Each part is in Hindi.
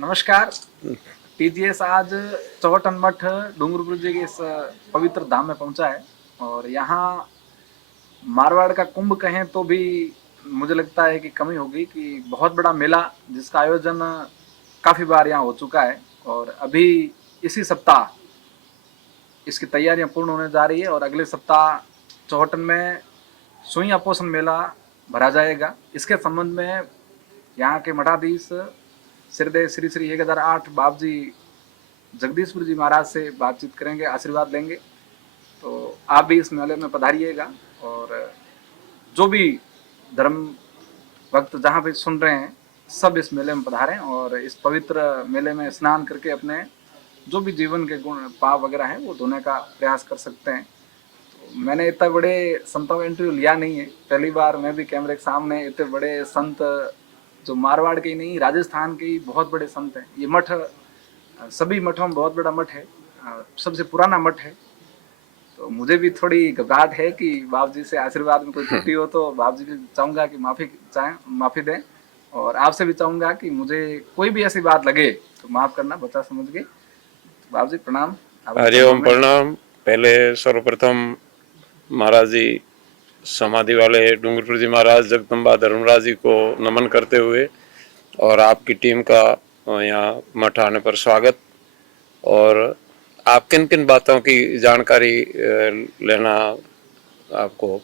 नमस्कार। टीजीएस आज चौहटन मठ डूंगरपुर जी के इस पवित्र धाम में पहुंचा है और यहाँ मारवाड़ का कुंभ कहें तो भी मुझे लगता है कि कमी होगी कि बहुत बड़ा मेला जिसका आयोजन काफ़ी बार यहाँ हो चुका है और अभी इसी सप्ताह इसकी तैयारियां पूर्ण होने जा रही है और अगले सप्ताह चौहटन में सुई अपोषण मेला भरा जाएगा। इसके संबंध में यहाँ के मठाधीश श्रीदेव श्री श्री 1008 बाप जी जगदीशपुर जी महाराज से बातचीत करेंगे, आशीर्वाद लेंगे। तो आप भी इस मेले में पधारिएगा और जो भी धर्म भक्त जहाँ भी सुन रहे हैं सब इस मेले में पधारें और इस पवित्र मेले में स्नान करके अपने जो भी जीवन के गुण पाप वगैरह हैं वो धोने का प्रयास कर सकते हैं। तो मैंने इतना बड़े संतों का इंटरव्यू लिया नहीं है, पहली बार मैं भी कैमरे के सामने इतने बड़े संत जो मारवाड़ के ही नहीं राजस्थान के ही बहुत बड़े संत हैं। ये मठ सभी मठों में बहुत बड़ा मठ है, सबसे पुराना मठ है। तो मुझे भी थोड़ी घबराहट है कि बाप जी से आशीर्वाद में कोई त्रुटि हो तो बाप जी भी चाहूँगा कि माफ़ी दें और आपसे भी चाहूँगा कि मुझे कोई भी ऐसी बात लगे तो माफ़ करना बच्चा समझ के। तो बाप जी प्रणाम। हरिओम प्रणाम। पहले सर्वप्रथम महाराज जी समाधि वाले डूंगरपुर जी महाराज जगदम्बा धर्मराज जी को नमन करते हुए और आपकी टीम का यहाँ मठ आने पर स्वागत। और आप किन किन बातों की जानकारी लेना आपको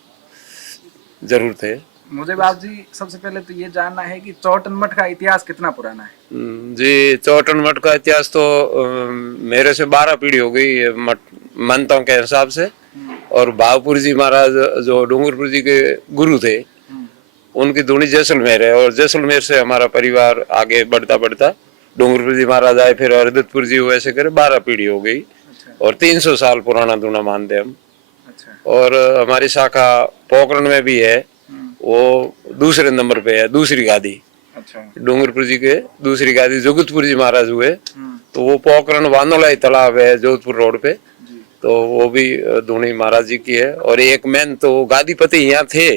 जरूरत है? मुझे बाप जी सबसे पहले तो ये जानना है कि चौहटन मठ का इतिहास कितना पुराना है? जी, चौहटन मठ का इतिहास तो मेरे से 12 पीढ़ी हो गई मठ मनतों के हिसाब से। और भावपुर जी महाराज जो डूंगरपुर जी के गुरु थे उनकी धुनी जैसलमेर है और जैसलमेर से हमारा परिवार आगे बढ़ता बढ़ता डूंगरपुर जी महाराज आए, फिर हरदत्तपुर जी वैसे करे 12 पीढ़ी हो गई। और 300 साल पुराना धुना मानते हम। और हमारी शाखा पोखरण में भी है, वो दूसरे नंबर पे है, दूसरी गादी। डूंगरपुर जी के दूसरी गादी जोगतपुर जी महाराज हुए तो वो पोखरण वानोलाई तालाब है जोधपुर रोड पे, तो वो भी धुनी महाराज जी की है। और एक मैन तो गादीपति यहाँ थे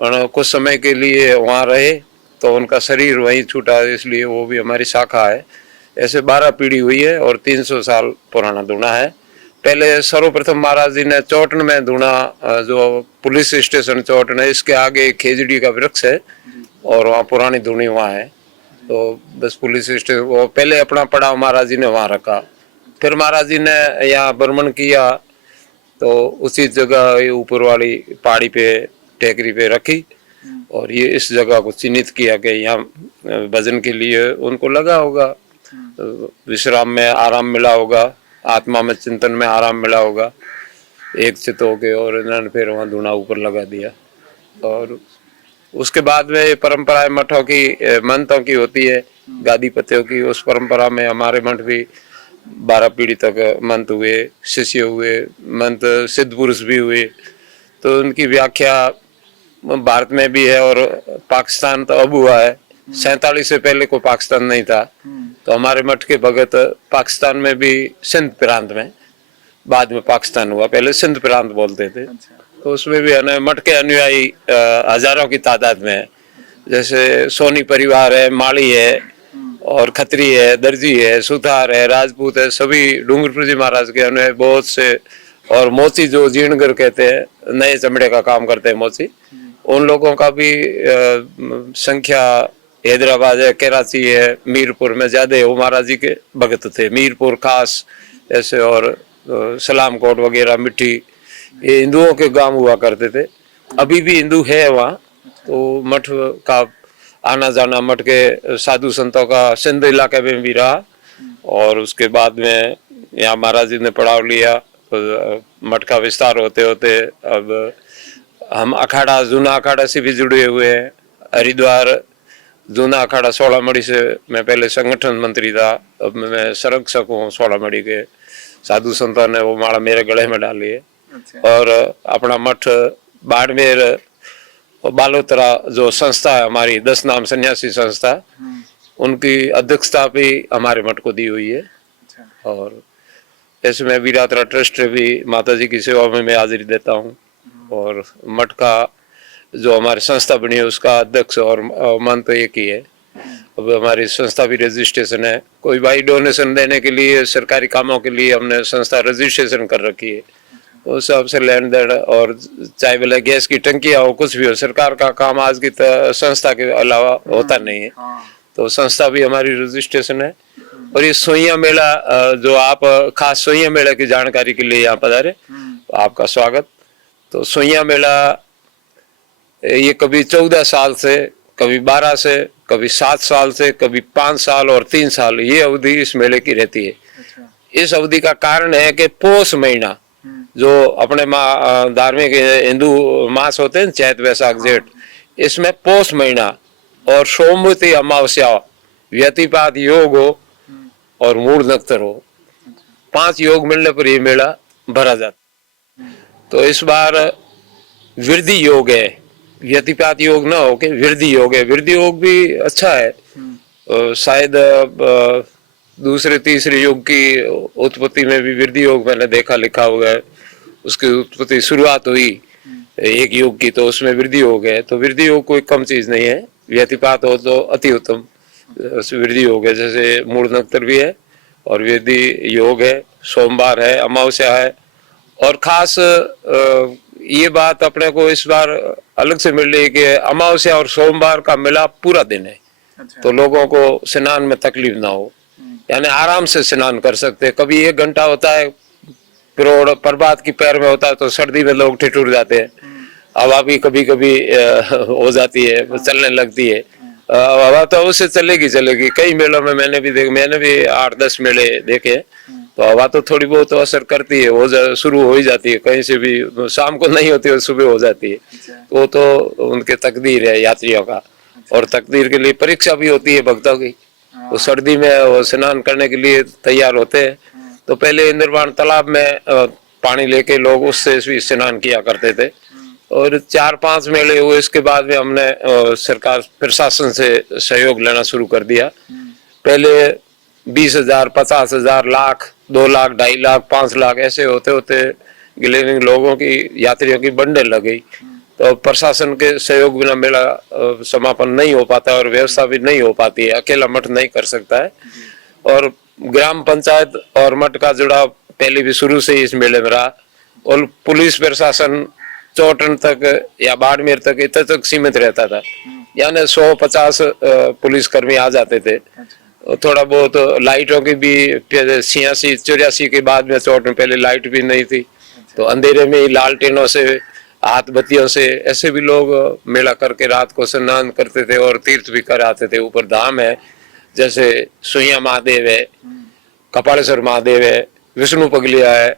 पर कुछ समय के लिए वहाँ रहे तो उनका शरीर वहीं छूटा, इसलिए वो भी हमारी शाखा है। ऐसे 12 पीढ़ी हुई है और 300 साल पुराना धुना है। पहले सर्वप्रथम महाराज जी ने चौहटन में धुना, जो पुलिस स्टेशन चौहटन है इसके आगे खेजड़ी का वृक्ष है और वहाँ पुरानी धुनी वहाँ है। तो बस पुलिस स्टेशन वो पहले अपना पड़ाव महाराज जी ने वहाँ रखा। फिर महाराज जी ने यहाँ भ्रमण किया तो उसी जगह ऊपर वाली पहाड़ी पे टेकरी पे रखी और ये इस जगह को चिन्हित किया कि यहाँ भजन के लिए उनको लगा होगा, विश्राम में आराम मिला होगा, आत्मा में चिंतन में आराम मिला होगा, एक चित हो के। और इन्होंने फिर वहाँ धुना ऊपर लगा दिया। और उसके बाद में परंपराएं मठों की मंतों की होती है, गादीपतियों की। उस परंपरा में हमारे मठ भी 12 पीढ़ी तक मंत हुए, शिष्य हुए, मंत सिद्ध पुरुष भी हुए। तो उनकी व्याख्या भारत में भी है और पाकिस्तान तो अब हुआ है, 47 से पहले कोई पाकिस्तान नहीं था। तो हमारे मठ के भगत पाकिस्तान में भी सिंध प्रांत में, बाद में पाकिस्तान हुआ, पहले सिंध प्रांत बोलते थे। तो उसमें भी मठ के अनुयायी हजारों की तादाद में है। जैसे सोनी परिवार है, माली है और खत्री है, दर्जी है, सुथार है, राजपूत है, सभी डूंगरपुर जी महाराज के अनुयायी बहुत से। और मोची जो जीर्णगर कहते हैं, नए चमड़े का काम करते हैं मोची, उन लोगों का भी संख्या हैदराबाद है, कराची है, मीरपुर में ज्यादा है। वो महाराज जी के भगत थे, मीरपुर खास ऐसे, और सलाम कोट वगैरह, मिट्टी, ये हिंदुओं के गांव हुआ करते थे। अभी भी हिंदू है वहाँ। तो मठ का आना जाना मठ के साधु संतों का सिंध इलाके में भी रहा। और उसके बाद में यहाँ महाराज जी ने पड़ाव लिया तो मठ का विस्तार होते होते अब हम अखाड़ा, जूना अखाड़ा से भी जुड़े हुए हैं। हरिद्वार जूना अखाड़ा सोलामढ़ी से मैं पहले संगठन मंत्री था, अब मैं संरक्षक हूँ सोलामढ़ी के। साधु संतों ने वो माला मेरे गले में डाली है। और अपना मठ बाड़मेर और बालोतरा जो संस्था है हमारी 10 नाम सन्यासी संस्था, उनकी अध्यक्षता भी हमारे मठ को दी हुई है। और ऐसे में वीरात्रा ट्रस्ट भी माता जी की सेवा में मैं हाजिरी देता हूँ। और मठ का जो हमारी संस्था बनी है उसका अध्यक्ष और महंत एक ही है। अब हमारी संस्था भी रजिस्ट्रेशन है, कोई भाई डोनेशन देने के लिए सरकारी कामों के लिए हमने संस्था रजिस्ट्रेशन कर रखी है, उस हिसाब से लेन देन, और चाहे भले गैस की टंकियां हो कुछ भी हो, सरकार का काम आज की संस्था के अलावा होता नहीं है, तो संस्था भी हमारी रजिस्ट्रेशन है। और ये सोइया मेला, जो आप खास सोइया मेला की जानकारी के लिए यहाँ पधारे, तो आपका स्वागत। तो सोइया मेला ये कभी 14 साल से, कभी 12 से, कभी 7 साल से, कभी 5 साल और 3 साल, ये अवधि इस मेले की रहती है। इस अवधि का कारण है कि पोष महीना, जो अपने धार्मिक हिंदू मास होते हैं चैत वैशाख जेठ, इसमें पोष महीना और सोमवती अमावस्या, व्यतिपात योग हो और मूल नक्षत्र हो, 5 योग मिलने पर यह मेला भरा जाता। तो इस बार वृद्धि योग है, व्यतिपात योग ना हो के वृद्धि योग है। वृद्धि योग भी अच्छा है, शायद दूसरे तीसरे योग की उत्पत्ति में भी वृद्धि योग मैंने देखा लिखा हुआ है, उसकी उत्पत्ति शुरुआत हुई एक योग की, तो उसमें वृद्धि योग है। तो वृद्धि योग कोई कम चीज नहीं है, व्यतिपात हो तो अति उत्तम वृद्धि योग है। जैसे मूल नक्षत्र भी है और वृद्धि योग है, सोमवार है, अमावस्या है। और खास ये बात अपने को इस बार अलग से मिल रही है कि अमावस्या और सोमवार का मिलाप पूरा दिन है। तो लोगों को स्नान में तकलीफ ना हो, यानी आराम से स्नान कर सकते हैं। कभी 1 घंटा होता है, प्रभात की पैर में होता है, तो सर्दी में लोग ठिठुर जाते हैं, हवा भी कभी कभी हो जाती है, चलने लगती है। हवा तो उससे चलेगी। कई मेलों में मैंने भी 8-10 मेले देखे, तो हवा तो थोड़ी बहुत तो असर करती है, शुरू हो ही जाती है, कहीं से भी शाम को नहीं होती है, सुबह हो जाती है। वो तो उनके तकदीर है यात्रियों का, और तकदीर के लिए परीक्षा भी होती है भक्तों की। वो सर्दी में वो स्नान करने के लिए तैयार होते हैं, तो पहले इंद्रवाण तालाब में पानी लेके लोग उससे भी स्नान किया करते थे। और 4-5 मेले हुए, इसके बाद में हमने सरकार प्रशासन से सहयोग लेना शुरू कर दिया। पहले 20,000, 50,000, लाख, 2 लाख, 2.5 लाख, 5 लाख ऐसे होते होते गिलेनिंग लोगों की, यात्रियों की बंडे लग गई। तो प्रशासन के सहयोग बिना मेला समापन नहीं हो पाता और व्यवस्था भी नहीं हो पाती है, अकेला मठ नहीं कर सकता है। और ग्राम पंचायत और मठ का जुड़ाव पहले भी शुरू से ही इस मेले में रहा, और पुलिस प्रशासन चौटन तक या बाड़मेर तक इतने तक सीमित रहता था, यानी 100-50 पुलिस कर्मी आ जाते थे। थोड़ा बहुत लाइटों की भी 86-84 के बाद में चौटन, पहले लाइट भी नहीं थी, तो अंधेरे में ही लालटेनों से, हाथ बत्तियों से ऐसे भी लोग मेला करके रात को स्नान करते थे और तीर्थ भी कर आते थे। ऊपर धाम है, जैसे सोइया महादेव है, कपालेश्वर महादेव है, विष्णु पगलिया है,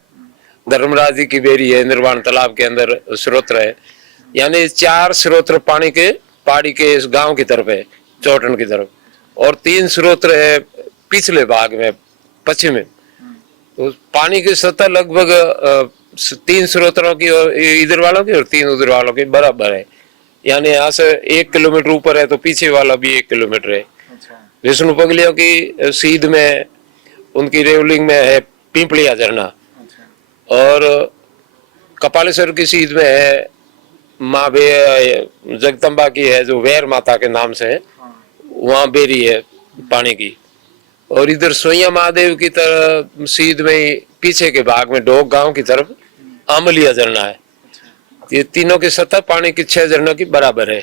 धर्मराज जी की बेरी है, निर्वाण तालाब के अंदर स्रोत्र है, यानी 4 स्रोत्र पानी के पहाड़ी के इस गांव की तरफ है, चौटन की तरफ, और 3 स्रोत्र है पिछले भाग में, पश्चिम में। तो पानी की सतह लगभग 3 स्रोतों की, और इधर वालों की और 3 उधर वालों की बराबर है, यानी यहाँ से 1 किलोमीटर ऊपर है तो पीछे वाला भी 1 किलोमीटर है। विष्णु पगलियों की सीध में, उनकी रेवलिंग में है पिंपलिया झरना, और कपालेश्वर की सीध में है माँ जगदम्बा की है, जो वैर माता के नाम से है, वहाँ बेरी है पानी की। और इधर सोइया महादेव की तरफ सीध में पीछे के भाग में डोग गांव की तरफ आमलिया झरना है। ये तीनों की सतह पानी की 6 झरनों की बराबर है।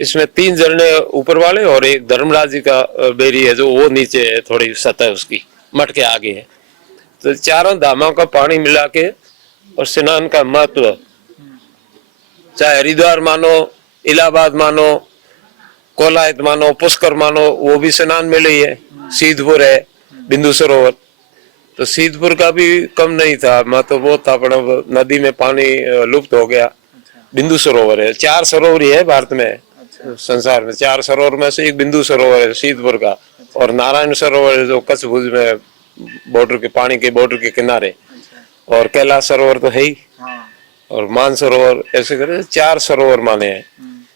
इसमें 3 झरने ऊपर वाले और एक धर्मराज जी का बेरी है, जो वो नीचे है, थोड़ी सतह उसकी मठ के आगे है। तो चारों धामों का पानी मिला के और स्नान का महत्व, चाहे हरिद्वार मानो, इलाहाबाद मानो, कोलायत मानो, पुष्कर मानो, वो भी स्नान में ही है। सीधपुर है, बिंदु सरोवर, तो सीधपुर का भी कम नहीं था, मतलब वो था, नदी में पानी लुप्त हो गया। बिंदु सरोवर है, 4 सरोवर ही है भारत में, संसार में 4 सरोवर में से एक बिंदु सरोवर है सीधपुर का, और नारायण सरोवर है जो कच्छ भुज में बॉर्डर के, पानी के बॉर्डर के किनारे, और कैलाश सरोवर तो है ही, और मान सरोवर, ऐसे करे 4 सरोवर माने हैं।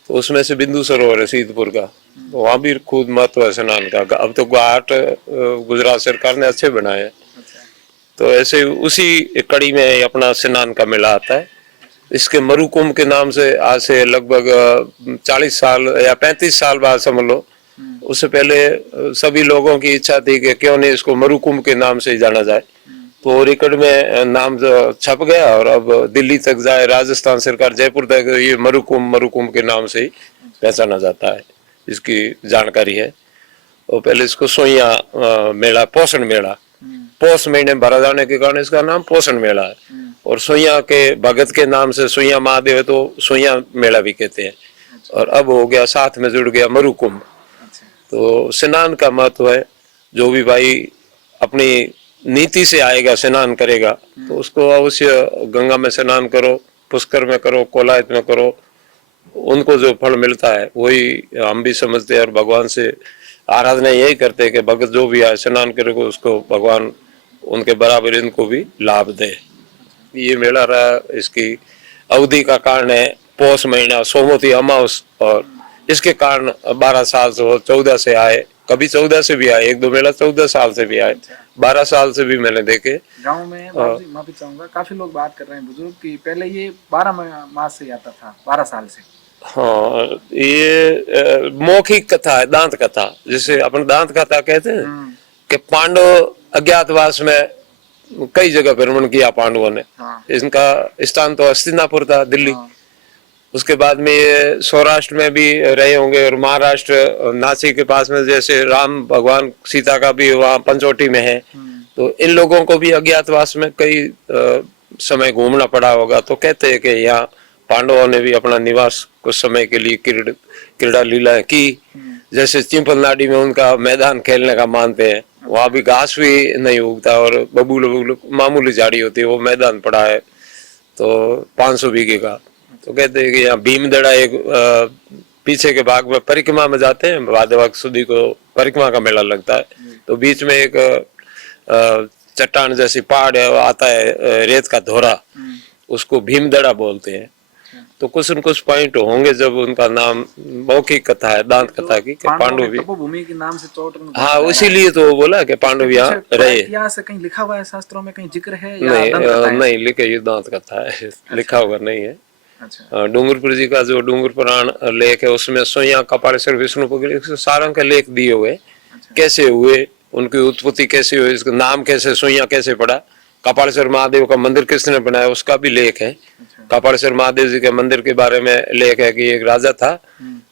तो उसमें से बिंदु सरोवर है सीधपुर का, तो वहाँ भी खुद महत्व है स्नान का। अब तो घाट गुजरात सरकार ने अच्छे बनाए हैं, तो ऐसे उसी कड़ी में अपना स्नान का मेला आता है। इसके मरुकुंभ के नाम से आज से लगभग 40 साल या 35 साल बाद समझ लो, उससे पहले सभी लोगों की इच्छा थी कि क्यों नहीं इसको मरुकुंभ के नाम से ही जाना जाए, तो रिकॉर्ड में नाम छप गया और अब दिल्ली तक जाए, राजस्थान सरकार जयपुर तक ये मरुकुंभ के नाम से ही पहचाना जाता है, इसकी जानकारी है। और पहले इसको सोइया मेला, पोषण मेला, पोष महीने भरा जाने के कारण इसका नाम पोषण मेला है। और सोइया के भगत के नाम से सोइया महादेव है तो सोइया मेला भी कहते हैं। और अब हो गया, साथ में जुड़ गया मरुकुंभ। तो स्नान का महत्व है, जो भी भाई अपनी नीति से आएगा, स्नान करेगा, तो उसको अवश्य गंगा में स्नान करो, पुष्कर में करो, कोलायत में करो, उनको जो फल मिलता है वही हम भी समझते हैं और भगवान से आराधना यही करते हैं कि भगत जो भी आए स्नान करेगा उसको भगवान उनके बराबर इनको भी लाभ दे। ये मेला रहा, इसकी अवधि का कारण है पौष महीना, सोमवती अमावस, और इसके कारण 12 साल से 14 से आए, कभी 14 से भी आए, एक दो मेला 14 साल से भी आए, 12 साल से भी मैंने देखे। गांव में माफी चाहूंगा, काफी लोग बात कर रहे हैं बुजुर्ग कि पहले ये 12 मास से आता था, 12 साल से। हाँ, ये मौखिक कथा है, दांत कथा, जिसे अपन दांत कथा कहते हैं कि पांडव अज्ञातवास में कई जगह भ्रमण किया पांडवों ने। इनका स्थान तो हस्तिनापुर था, दिल्ली। उसके बाद में ये सौराष्ट्र में भी रहे होंगे और महाराष्ट्र नासिक के पास में, जैसे राम भगवान सीता का भी वहाँ पंचवटी में है। तो इन लोगों को भी अज्ञातवास में कई समय घूमना पड़ा होगा। तो कहते हैं कि यहाँ पांडवों ने भी अपना निवास कुछ समय के लिए क्रीड़ा लीला की। जैसे चिंपल नाडी में उनका मैदान खेलने का मानते हैं, वहां भी घास भी नहीं उगता और बबूल मामूली झाड़ी होती है, वो मैदान पड़ा है तो 500 बीघे का। तो कहते हैं कि यहाँ भीमदड़ा एक पीछे के भाग में परिक्रमा में जाते हैं, भाद्रवा सुदी को परिक्रमा का मेला लगता है। तो बीच में एक चट्टान जैसी पहाड़ है, आता है रेत का धोरा, उसको भीमदड़ा बोलते हैं। तो कुछ न कुछ पॉइंट होंगे जब उनका नाम, मौखिक कथा है दांत कथा की, पांडव भी भूमि के नाम से चौटन। हाँ, इसीलिए तो बोला कि पांडव यहाँ रहे। इतिहास कहीं लिखा हुआ है, शास्त्रों में कहीं जिक्र है या नहीं लिखे, ये दांत कथा है, लिखा हुआ नहीं है। डूंगरपुर जी का जो डूंगर पुराण लेख है उसमें सोइया कपालेश्वर विष्णु के सारंग के लेख दिए हुए, कैसे हुए, उनकी उत्पत्ति कैसे हुई, इसका नाम कैसे, सोइया कैसे पड़ा, कपालेश्वर महादेव का मंदिर किसने बनाया उसका भी लेख है। कपालेश्वर महादेव जी के मंदिर के बारे में लेख है कि एक राजा था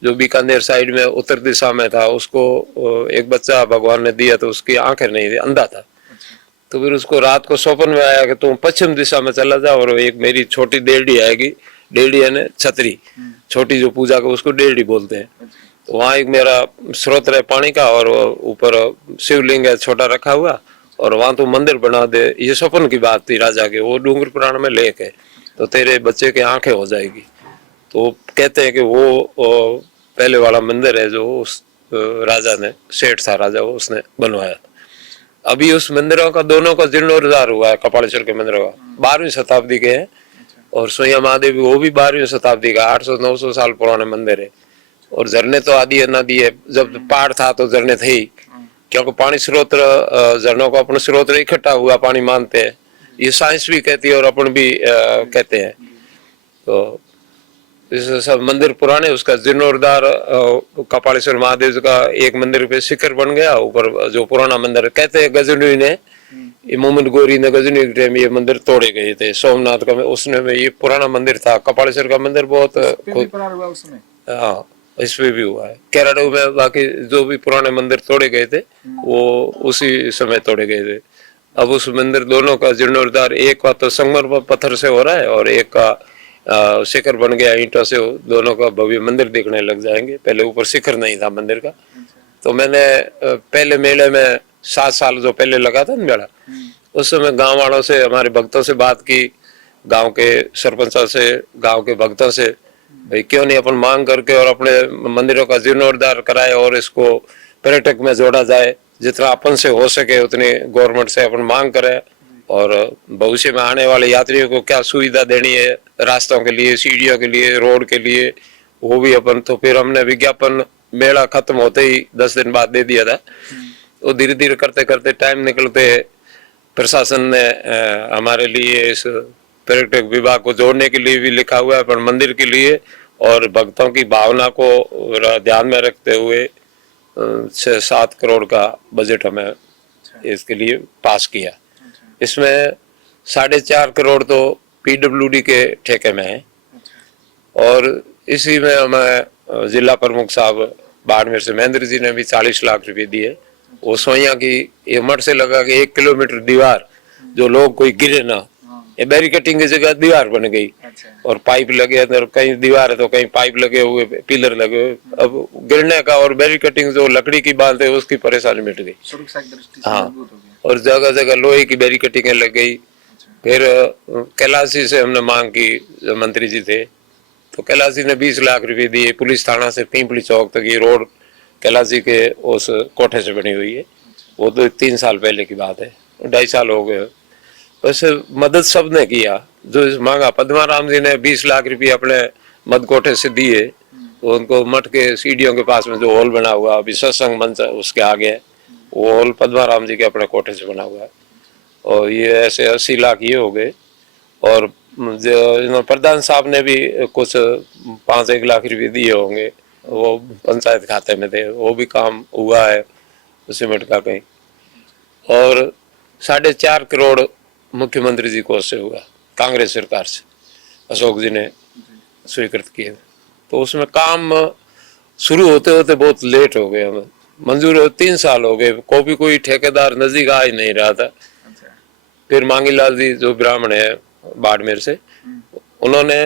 जो बीकानेर साइड में उत्तर दिशा में था, उसको एक बच्चा भगवान ने दिया तो उसकी आंखें नहीं थी, अंधा था। तो फिर उसको रात को स्वप्न में आया कि तुम पश्चिम दिशा में चला जाओ और एक मेरी छोटी डेढ़ी आएगी, डेढ़ी यानी छतरी, छोटी जो पूजा को उसको डेढ़ी बोलते हैं। तो वहाँ एक मेरा स्रोत है पानी का और ऊपर शिवलिंग है छोटा रखा हुआ, और वहां तो मंदिर बना दे। ये स्वप्न की बात थी राजा के, वो डूंगर पुराण में लेख है। तो तेरे बच्चे के आंखें हो जाएगी। तो कहते हैं कि वो पहले वाला मंदिर है जो उस राजा ने, सेठ था राजा, वो उसने बनवाया। अभी उस मंदिरों का दोनों का जीर्णोद्धार हुआ है। कपालेश्वर के मंदिर का 12वीं शताब्दी के हैं और सोइया महादेव वो भी 12वीं शताब्दी का, 800-900 साल पुराने मंदिर है। और झरने तो आदि है, नदी है, जब पहाड़ था तो झरने थे ही, क्योंकि पानी स्रोत, झरनों का अपने स्रोत इकट्ठा हुआ पानी मानते हैं, ये साइंस भी कहती है और अपन भी कहते हैं। तो इस सब मंदिर पुराने, उसका जीर्णोद्धार कपालेश्वर महादेव का एक मंदिर पे शिखर बन गया ऊपर, जो पुराना मंदिर कहते हैं गजनी ने, ये मोहम्मद गोरी ने गजनी के टाइम ये मंदिर तोड़े गए थे सोमनाथ का, उसने में ये पुराना मंदिर था। कपालेश्वर का मंदिर बहुत हाँ, इसमें भी हुआ है। केरल में बाकी जो भी पुराने मंदिर तोड़े गए थे वो उसी समय तोड़े गए थे। अब उस मंदिर दोनों का जीर्णोद्धार, एक का तो संगमरमर पत्थर से हो रहा है और एक का शिखर बन गया ईंटों से, दोनों का भव्य मंदिर देखने लग जाएंगे। पहले ऊपर शिखर नहीं था मंदिर का। तो मैंने पहले मेले में 7 साल जो पहले लगा था ना मेला, उस समय गाँव वालों से, हमारे भक्तों से बात की, गाँव के सरपंचों से, गाँव के भक्तों से, भाई क्यों नहीं अपन मांग करके और अपने मंदिरों का जीर्णोद्धार कराए और इसको पर्यटक में जोड़ा जाए। जितना अपन से हो सके उतनी गवर्नमेंट से अपन मांग करें और भविष्य में आने वाले यात्रियों को क्या सुविधा देनी है, रास्तों के लिए, सीढ़ियों के लिए, रोड के लिए, वो भी अपन। तो फिर हमने विज्ञापन मेला खत्म होते ही 10 दिन बाद दे दिया था। वो धीरे धीरे करते करते टाइम निकलते प्रशासन ने हमारे लिए इस पर्यटक विभाग को जोड़ने के लिए भी लिखा हुआ है, पर मंदिर के लिए और भक्तों की भावना को ध्यान में रखते हुए 6-7 करोड़ का बजट हमें इसके लिए पास किया। इसमें 4.5 करोड़ तो पीडब्ल्यूडी के ठेके में है और इसी में हमें जिला प्रमुख साहब बाड़मेर से महेंद्र जी ने भी 40 लाख रुपए दिए। वो सोइया की ये मठ से लगा के 1 किलोमीटर दीवार जो लोग कोई गिरे ना, ये बैरिकेटिंग की जगह दीवार बन गई और पाइप लगे अंदर, कहीं दीवार है तो कहीं पाइप लगे हुए, पिलर लगे हुए। अब गिरने का और बैरिकेटिंग जो लकड़ी की बांध है उसकी परेशानी मिट गई। हाँ, और जगह जगह लोहे की बैरिकेटिंग लग गई। फिर कैलाशी से हमने मांग की, जो मंत्री जी थे तो कैलाशी ने 20 लाख रुपए दिए। पुलिस थाना से पिंपली चौक तक ये रोड कैलाशी के उस कोठे से बनी हुई है। वो तो 3 साल पहले की बात है, 2.5 साल हो गए। वैसे मदद सबने किया। जो मांगा, पद्माराम जी ने 20 लाख रुपए अपने मद कोठे से दिए तो उनको मठ के सीढ़ियों के पास में जो हॉल बना हुआ अभी सत्संग मंच उसके आगे है, वो हॉल पद्माराम जी के अपने कोठे से बना हुआ है। और ये ऐसे 80 लाख ये हो गए। और जो प्रधान साहब ने भी कुछ 5-1 लाख रुपए दिए होंगे, वो पंचायत खाते में थे, वो भी काम हुआ है सीमेंट का कहीं। और 4.5 करोड़ मुख्यमंत्री जी को से हुआ, कांग्रेस सरकार से अशोक जी ने स्वीकृत किए। तो उसमें काम शुरू होते होते बहुत लेट हो गए, हमें मंजूर हो 3 साल हो गए, कोई ठेकेदार नजदीक आ ही नहीं रहा था। फिर मांगीलाल जी जो ब्राह्मण है बाड़मेर से, उन्होंने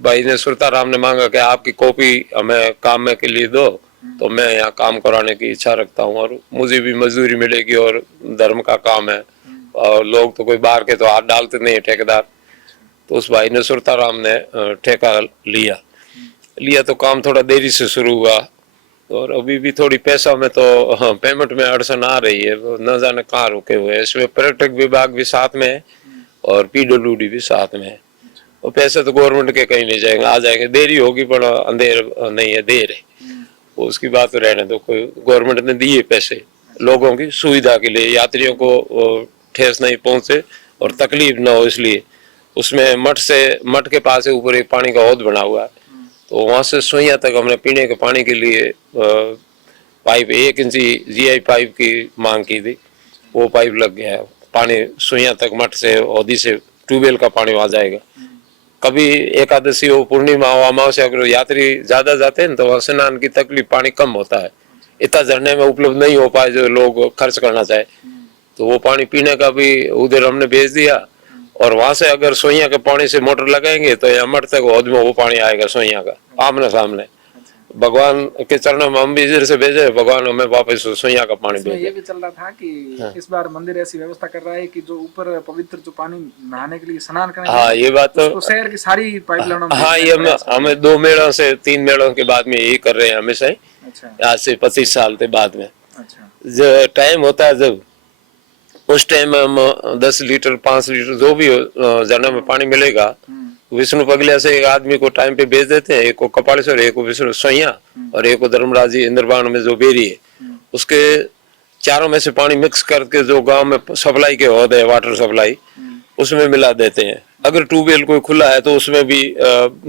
भाई ने सुरताराम ने मांगा कि आपकी कॉपी हमें काम में के लिए दो तो मैं यहाँ काम कराने की इच्छा रखता हूँ और मुझे भी मजदूरी मिलेगी और धर्म का काम है और लोग तो कोई बाहर के तो हाथ डालते नहीं है ठेकेदार। तो उस भाई ने सुरताराम ने ठेका लिया तो काम थोड़ा देरी से शुरू हुआ और अभी भी थोड़ी पैसा में तो पेमेंट में अड़चन आ रही है, न जाने कहाँ रुके हुए हैं। इसमें पर्यटक विभाग भी साथ में है और पीडब्ल्यूडी भी साथ में है। और पैसे तो गवर्नमेंट के कहीं नहीं जाएंगे, आ जाएंगे, देरी होगी पर अंधेर नहीं है, देर है, उसकी बात तो रहने दो। कोई गवर्नमेंट ने दिए पैसे लोगों की सुविधा के लिए, यात्रियों को ठेस नहीं पहुंचे और तकलीफ ना हो, इसलिए उसमें मठ के पास ऊपर एक पानी का हौद बना हुआ है, तो वहां से सोइया तक हमने पीने के पानी के लिए पाइप 1 इंची जीआई पाइप की मांग की थी, वो पाइप लग गया है। पानी सोइया तक मठ से हौदी से ट्यूबवेल का पानी आ जाएगा। कभी एकादशी हो, पूर्णिमा हो, अमावस्या अगर यात्री ज्यादा जाते हैं तो वहाँ स्नान की तकलीफ पानी कम होता है, इतना झरने में उपलब्ध नहीं हो पाए जो लोग खर्च करना चाहे, तो वो पानी पीने का भी उधर हमने भेज दिया। और वहां से अगर सोइया के पानी से मोटर लगाएंगे तो यहाँ मठ तक हौद में वो पानी आएगा सोइया का, आमने सामने। भगवान के चरणों में हम भी इधर से भेजे, भगवान हमें वापस सोइया का पानी भेजे। ये भी चल रहा था कि इस बार मंदिर ऐसी व्यवस्था कर रहा है कि जो ऊपर पवित्र जो पानी नहाने के लिए स्नान करने, हाँ ये बात तो शहर की सारी पाइपलाइनों में, हाँ ये हमें 2 मेड़ों से 3 मेड़ों के बाद में यही कर रहे हैं हमेशा ही। आज से 25 साल के बाद में जो टाइम होता है जब उस टाइम में हम 10 लीटर 5 लीटर जो भी झरना में पानी मिलेगा, विष्णु पगलिया से एक आदमी को टाइम पे भेज देते हैं, एक को कपालेश्वर, एक को विष्णु सोइया और एक को धर्मराज जी इंद्रबाण में जो बेरी है, उसके चारों में से पानी मिक्स करके जो गांव में सप्लाई के हौद है, वाटर सप्लाई, उसमें मिला देते हैं। अगर ट्यूबवेल कोई खुला है तो उसमें भी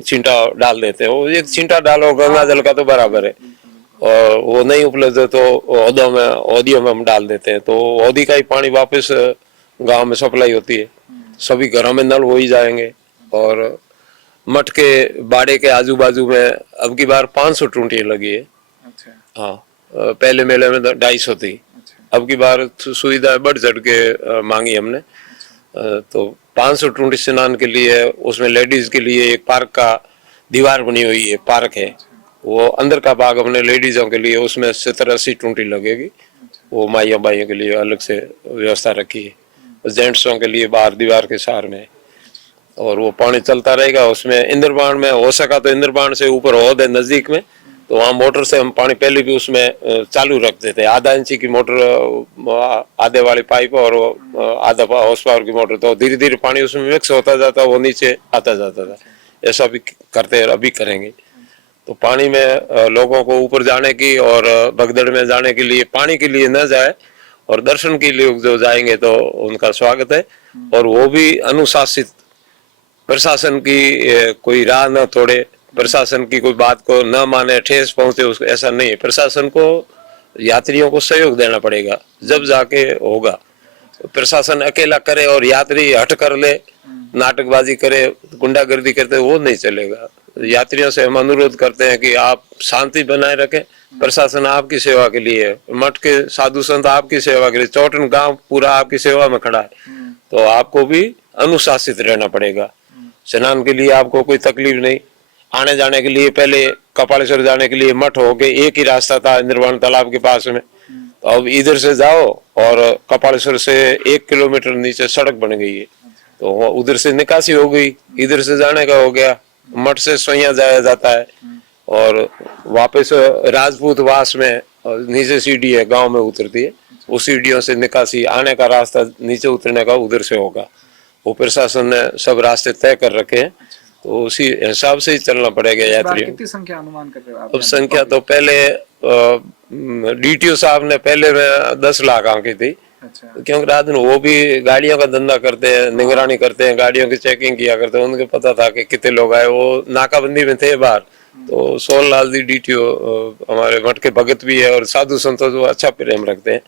छींटा डाल देते हैं। वो एक छींटा डालो गंगा जल का तो बराबर है, और वो नहीं उपलब्ध है तो औदियों में हम डाल देते हैं, तो औदी का ही पानी वापस गांव में सप्लाई होती है। सभी घरों में नल हो ही जाएंगे। और मठ के बाड़े के आजू बाजू में अब की बार 500 टूटियां लगी है। हाँ, पहले मेले में 250 थी, अब की बार सुविधा बढ़ चढ़ के मांगी हमने, तो 500 टूटी स्नान के लिए। उसमें लेडीज के लिए एक पार्क का दीवार बनी हुई है, पार्क है, वो अंदर का भाग हमने लेडीजों के लिए, उसमें 70-80 टूटी लगेगी, वो माइया बाइयों के लिए अलग से व्यवस्था रखी है। जेंट्सों के लिए बाहर दीवार के सार में, और वो पानी चलता रहेगा। उसमें इंद्रबाण में हो सका तो इंद्रबाण से ऊपर हौद है नजदीक में, तो वहाँ मोटर से हम पानी पहले भी उसमें चालू रख देते हैं। आधा इंची की मोटर, आधे वाली पाइप और आधा हॉर्स पावर की मोटर, तो धीरे धीरे पानी उसमें मिक्स होता जाता, वो नीचे आता जाता था। ऐसा भी करते हैं, अभी करेंगे। तो पानी में लोगों को ऊपर जाने की और भगदड़ में जाने के लिए, पानी के लिए न जाए और दर्शन के लिए जो जाएंगे तो उनका स्वागत है। और वो भी अनुशासित, प्रशासन की कोई राह न तोड़े, प्रशासन की कोई बात को न माने, ठेस पहुंचे उसको, ऐसा नहीं है। प्रशासन को यात्रियों को सहयोग देना पड़ेगा, जब जाके होगा। प्रशासन अकेला करे और यात्री हट कर ले, नाटकबाजी करे, गुंडागर्दी करते, वो नहीं चलेगा। यात्रियों से हम अनुरोध करते हैं कि आप शांति बनाए रखें, प्रशासन आपकी सेवा के लिए है, मठ के साधु संत आपकी सेवा के लिए, चौटन गांव पूरा आपकी सेवा में खड़ा है, तो आपको भी अनुशासित रहना पड़ेगा। स्नान के लिए आपको कोई तकलीफ नहीं, आने जाने के लिए पहले कपालेश्वर जाने के लिए मठ होके एक ही रास्ता था इंद्रवान तालाब के पास में, तो अब इधर से जाओ और कपालेश्वर से 1 किलोमीटर नीचे सड़क बन गई है, तो उधर से निकासी हो गई, इधर से जाने का हो गया। मठ से सोया जाया जाता है और वापस राजपूत वास में नीचे सीढ़ी है, गांव में उतरती है, उस सीढ़ियों से निकासी, आने का रास्ता नीचे उतरने का उधर से होगा। वो प्रशासन ने सब रास्ते तय कर रखे हैं, तो उसी हिसाब से ही चलना पड़ेगा यात्रियों। कितनी संख्या अनुमान कर रहे हो आप? अब संख्या तो पहले डीटीओ साहब ने पहले में 10 लाख आंकी थी, अच्छा, क्योंकि रात में वो भी गाड़ियों का धंधा करते हैं, निगरानी करते हैं, गाड़ियों की चेकिंग किया करते हैं, उनको पता था कि कितने लोग आए, वो नाकाबंदी में थे बाहर। तो 16 लाल जी डीटीओ हमारे मठ के भगत भी है और साधु संतों जो अच्छा प्रेम रखते हैं,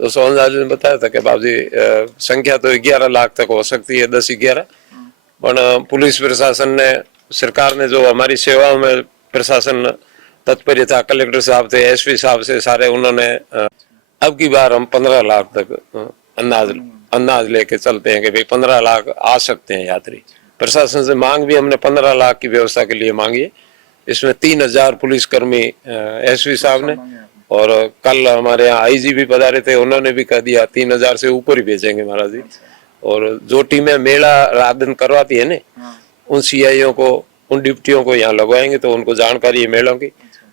तो 16 लाल जी ने बताया था कि बाबूजी संख्या तो 11 लाख तक हो सकती है, 10-11, पर पुलिस प्रशासन ने, सरकार ने जो हमारी सेवाओं में प्रशासन तत्पर था, कलेक्टर साहब थे, एसपी साहब से सारे, उन्होंने अब की बार हम 15 लाख तक अंदाज लेके चलते हैं कि भाई 15 लाख आ सकते हैं यात्री। प्रशासन से मांग भी हमने 15 लाख की व्यवस्था के लिए मांगी है। इसमें 3000 पुलिसकर्मी एसपी साहब ने, और कल हमारे यहाँ आईजी भी पधारे थे, उन्होंने भी कह दिया 3000 से ऊपर ही भेजेंगे महाराज जी। और जो टीमें मेला रात दिन करवाती है ना, उन सीआईओ को, उन डिप्टियों को यहाँ लगवाएंगे, तो उनको जानकारी है मेलों की।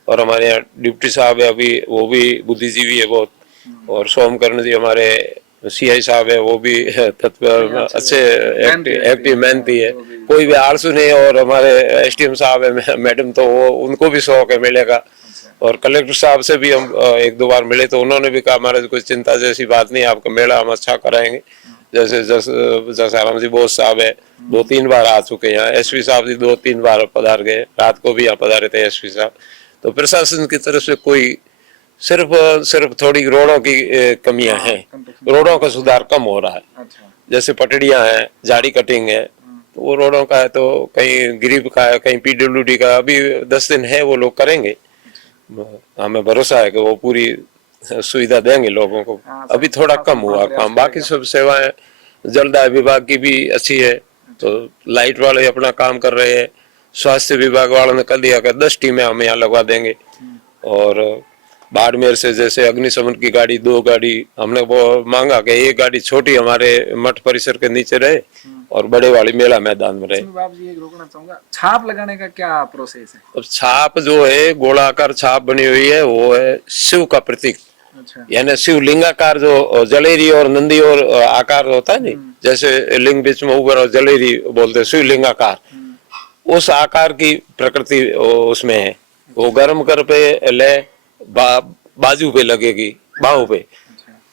और हमारे यहाँ डिप्टी साहब है अभी, वो भी बुद्धिजीवी है बहुत, और सोमकर्ण जी हमारे सीआई साहब है, वो भी तत्पर अच्छे एक्टिव मेहनती है, कोई भी आलसू नहीं है। और हमारे एसडीएम साहब है मैडम, तो वो उनको भी शौक है मेले का। और कलेक्टर साहब से भी हम 1-2 बार मिले, तो उन्होंने भी कहा हमारे कोई चिंता जैसी बात नहीं, आपका मेला हम अच्छा कराएंगे। जैसे जसाराम जी बोस साहब है, 2-3 बार आ चुके हैं यहाँ, एसपी साहब जी 2-3 बार पधार गए, रात को भी यहाँ पधारे थे एसपी साहब। तो प्रशासन की तरफ से कोई सिर्फ थोड़ी रोडों की कमियां हैं, रोडों का सुधार कम हो रहा है। जैसे पटड़ियां हैं, झाड़ी कटिंग है, तो वो रोडों का है, तो कहीं गरीब का है, कहीं पीडब्ल्यूडी का, अभी 10 दिन है, वो लोग करेंगे, हमें भरोसा है कि वो पूरी सुविधा देंगे लोगों को। अभी थोड़ा कम हुआ काम, बाकी सब सेवाएं जलदाय विभाग की भी अच्छी है, तो लाइट वाले अपना काम कर रहे हैं। स्वास्थ्य विभाग वालों ने कह दिया कि 10 टीमें हम यहाँ लगवा देंगे। और बाड़मेर से जैसे अग्निशमन की गाड़ी, 2 गाड़ी हमने वो मांगा कि एक गाड़ी छोटी हमारे मठ परिसर के नीचे रहे और बड़े वाली मेला मैदान में रहे। बाबू जी, एक रोकना चाहूंगा, छाप लगाने का क्या प्रोसेस है? अब छाप जो है, गोलाकार छाप बनी हुई है, वो है शिव का प्रतीक, यानी शिवलिंगाकार, जो जलेरी और नंदी और आकार होता है नहीं, जैसे लिंग बीच में ऊपर और जलेरी बोलते, शिवलिंगाकार, उस आकार की प्रकृति उसमें है। वो गर्म कर पे ले बाजू पे लगेगी, बाहों पे,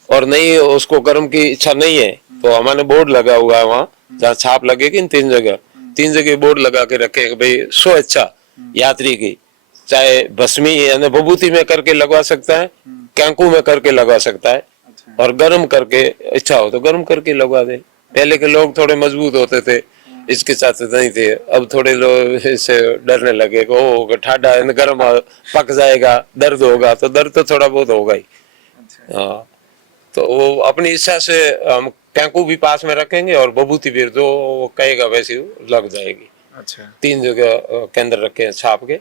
और नहीं उसको गर्म की इच्छा नहीं है, तो हमारे बोर्ड लगा हुआ है वहाँ, जहाँ छाप लगेगी इन 3 जगह बोर्ड लगा के रखे भाई स्व इच्छा यात्री की, चाहे भस्मी यानी विभूति में करके लगवा सकता है, कैंकू में करके लगवा सकता है, और गर्म करके इच्छा हो तो गर्म करके लगवा दे। पहले के लोग थोड़े मजबूत होते थे, इसके साथ नहीं थे, अब थोड़े लोग इससे डरने लगे, ओ ठाडा गर्म पक जाएगा, दर्द होगा, तो दर्द तो थोड़ा बहुत होगा ही। हाँ, तो वो अपनी इच्छा से हम कैंकू भी पास में रखेंगे और विभूति भी जो कहेगा वैसी लग जाएगी। अच्छा, 3 जगह केंद्र रखे हैं छाप के।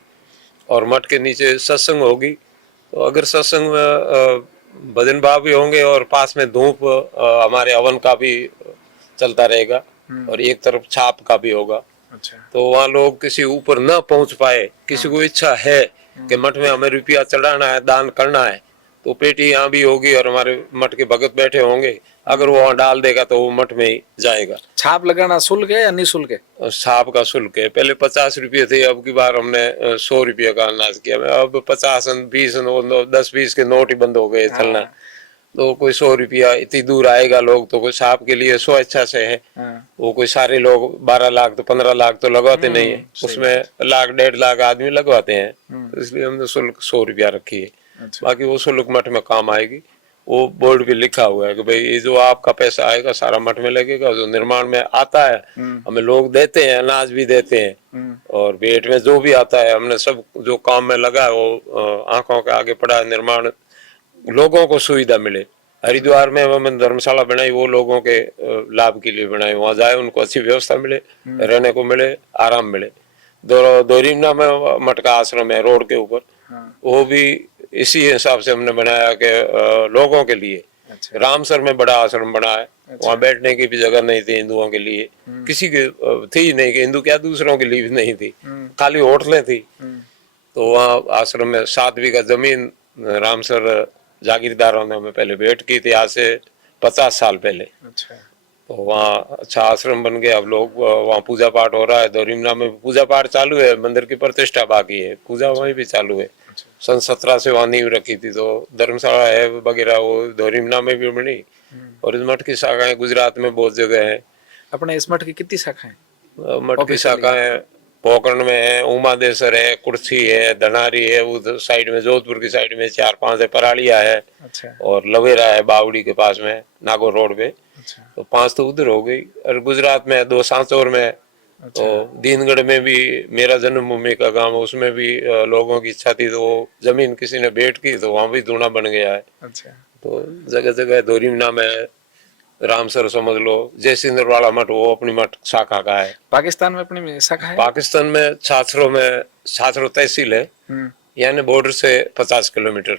और मठ के नीचे सत्संग होगी, तो अगर सत्संग में भजन भाव भी होंगे और पास में धूप हमारे हवन का भी चलता रहेगा, और एक तरफ छाप का भी होगा। अच्छा, तो वहाँ लोग किसी ऊपर न पहुंच पाए, किसी को इच्छा है कि मठ में हमें रुपया चढ़ाना है, दान करना है, तो पेटी यहाँ भी होगी और हमारे मठ के भगत बैठे होंगे, अगर वो वहाँ डाल देगा तो वो मठ में ही जाएगा। छाप लगाना शुल्क है या निःशुल्क है? छाप का शुल्क है, पहले 50 रुपये थे, अब की बार हमने 100 रुपये का अंदाज किया। अब 50, 20, 10-20 के नोट ही बंद हो गए चलना, तो कोई 100 रुपया, इतनी दूर आएगा लोग, तो कोई छाप के लिए स्व इच्छा से है। वो कोई सारे लोग 12 लाख तो 15 लाख तो लगवाते नहीं है, उसमें 1 लाख 1.5 लाख आदमी लगवाते हैं, तो इसलिए हमने शुल्क 100 रुपया रखी है। अच्छा। बाकी वो शुल्क मठ में काम आएगी। वो बोर्ड भी लिखा हुआ है कि भाई ये जो आपका पैसा आएगा सारा मठ में लगेगा, जो निर्माण में आता है हमें लोग देते हैं, अनाज भी देते हैं, और भेंट में जो भी आता है हमने सब जो काम में लगा है वो आंखों के आगे पड़ा है। निर्माण लोगों को सुविधा मिले। हरिद्वार में हमने धर्मशाला बनाई, वो लोगों के लाभ के लिए बनाई, वहां जाए उनको अच्छी व्यवस्था मिले, रहने को मिले, आराम मिले। दोरीमना में मठ का आश्रम है रोड के ऊपर, वो भी इसी हिसाब से हमने बनाया कि लोगों के लिए। अच्छा। रामसर में बड़ा आश्रम बना है, वहाँ बैठने की भी जगह नहीं थी हिंदुओं के लिए, किसी के थी ही नहीं कि हिंदू क्या दूसरों के लिए भी नहीं थी, खाली होटलें थी। तो वहाँ आश्रम में 7 बीघा जमीन रामसर जागीरदारों ने हमें पहले भेंट की थी, आज से 50 साल पहले। अच्छा। तो वहाँ अच्छा आश्रम बन गया, अब लोग वहाँ पूजा पाठ हो रहा है। दोरीमना में पूजा पाठ चालू है, मंदिर की प्रतिष्ठा बाकी है, पूजा वहीं भी चालू है। सन 17 से वहाँ नींव रखी थी, तो धर्मशाला है वगैरह वो दोरीमना में भी बनी। और इस मठ की शाखाएं गुजरात में बहुत जगह है। अपने इस मठ की कितनी शाखाएं? मठ की शाखाएं पोखरण में है, उमादेसर है, कुर्सी है, धनारी है, उधर साइड में जोधपुर की साइड में 4-5 है, परालिया है। अच्छा। और लवेरा है बावड़ी के पास में, नागौर रोड पे। अच्छा। तो 5 तो उधर हो गई। और गुजरात में 2 सांचौर में। अच्छा। तो दीनगढ़ में भी मेरा जन्मभूमि का गांव, उसमें भी लोगों की इच्छा थी तो वो जमीन किसी ने भेंट की, तो वहां भी धूना बन गया है। अच्छा। तो जगह जगह दोरीमना में, रामसर समझ लो, जयसिंदर वाला मठ वो अपनी मठ शाखा का है। पाकिस्तान में अपनी शाखा है? पाकिस्तान में छाछरो तहसील है, यानी बॉर्डर से 50 किलोमीटर,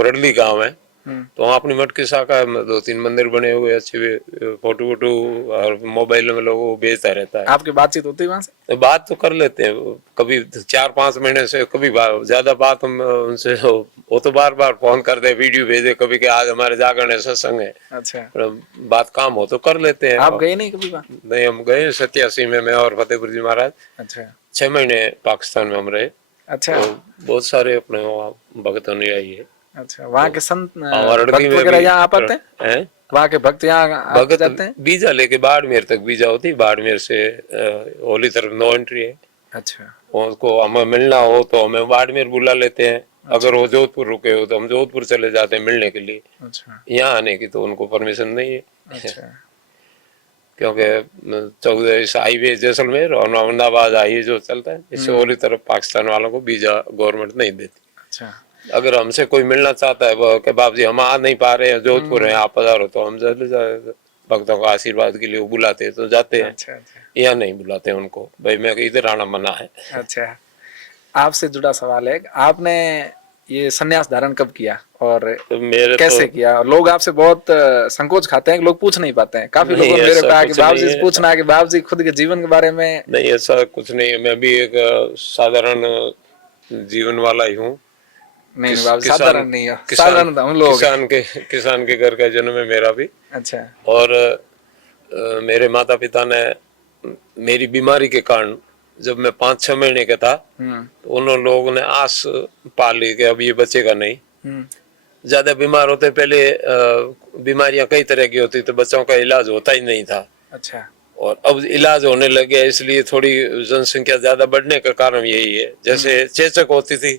रडली गांव है। तो वहाँ अपनी मठ की शाखा है, 2-3 मंदिर बने हुए अच्छे, फोटो वोटो और मोबाइल में लोगों को भेजता रहता है। आपकी बातचीत होती है वहाँ से? तो बात तो कर लेते हैं, कभी 4-5 महीने से, कभी ज्यादा बात हम उनसे, वो तो बार बार फोन कर दे, वीडियो भेजे कभी कि आज हमारे जागरण है, सत्संग है। अच्छा। बात काम हो तो कर लेते हैं। आप गए नहीं कभी वहाँ? नहीं, हम गए 87 में, मैं और फतेहपुर जी महाराज। अच्छा। 6 महीने पाकिस्तान में हम रहे। अच्छा। तो बहुत सारे अपने वहाँ भक्त अनुयायी है। अच्छा, वहाँ के संत रडली भक्त में वगैरह भी यहाँ आ पाते हैं? वहाँ के भक्त यहाँ आते जाते हैं? वीजा लेके बाड़मेर तक वीजा होती, बाड़मेर से होली तरफ नो एंट्री है। अच्छा। उनको हमें मिलना हो तो हमें बाड़मेर बुला लेते हैं। अगर वो जोधपुर रुके हो तो हम जोधपुर चले जाते हैं मिलने के लिए। अच्छा। यहाँ आने की तो उनको परमिशन नहीं है। अच्छा। क्योंकि 14 इस हाईवे जैसलमेर और अहमदाबाद हाईवे जो चलता है, इससे होली तरफ पाकिस्तान वालों को वीजा गवर्नमेंट नहीं देती। अच्छा। अगर हमसे कोई मिलना चाहता है वो कि बाप जी हम आ नहीं पा रहे हैं, जोधपुर हैं, आप पधारो, तो हम चले जाए, भक्तों का आशीर्वाद के लिए वो बुलाते हैं तो जाते हैं। अच्छा। अच्छा। यहाँ नहीं बुलाते उनको, भाई मैं इधर आना मना है। अच्छा, आपसे जुड़ा सवाल है, आपने ये संन्यास धारण कब किया और तो मेरे कैसे तो किया? लोग आपसे बहुत संकोच खाते हैं, लोग पूछ नहीं पाते हैं। काफी नहीं, लोगों ने मेरे को कहा कि ऐसा बाबू कुछ जी नहीं से है। पूछना कि बाबू जी खुद के जीवन के बारे में। नहीं, ऐसा कुछ नहीं है, मैं भी एक साधारण जीवन वाला ही हूँ। नहीं बाबू, साधारण नहीं है, साधारण हम लोग। किसान के घर का जन्म है मेरा भी। अच्छा। और मेरे माता पिता ने मेरी बीमारी के कारण, जब मैं 5-6 महीने का था, तो उन लोगों ने आस पाली कि अब ये बचेगा नहीं। ज्यादा बीमार होते पहले, बीमारियां कई तरह की होती तो बच्चों का इलाज होता ही नहीं था। अच्छा। और अब इलाज होने लगे, इसलिए थोड़ी जनसंख्या ज्यादा बढ़ने का कारण यही है। जैसे चेचक होती थी,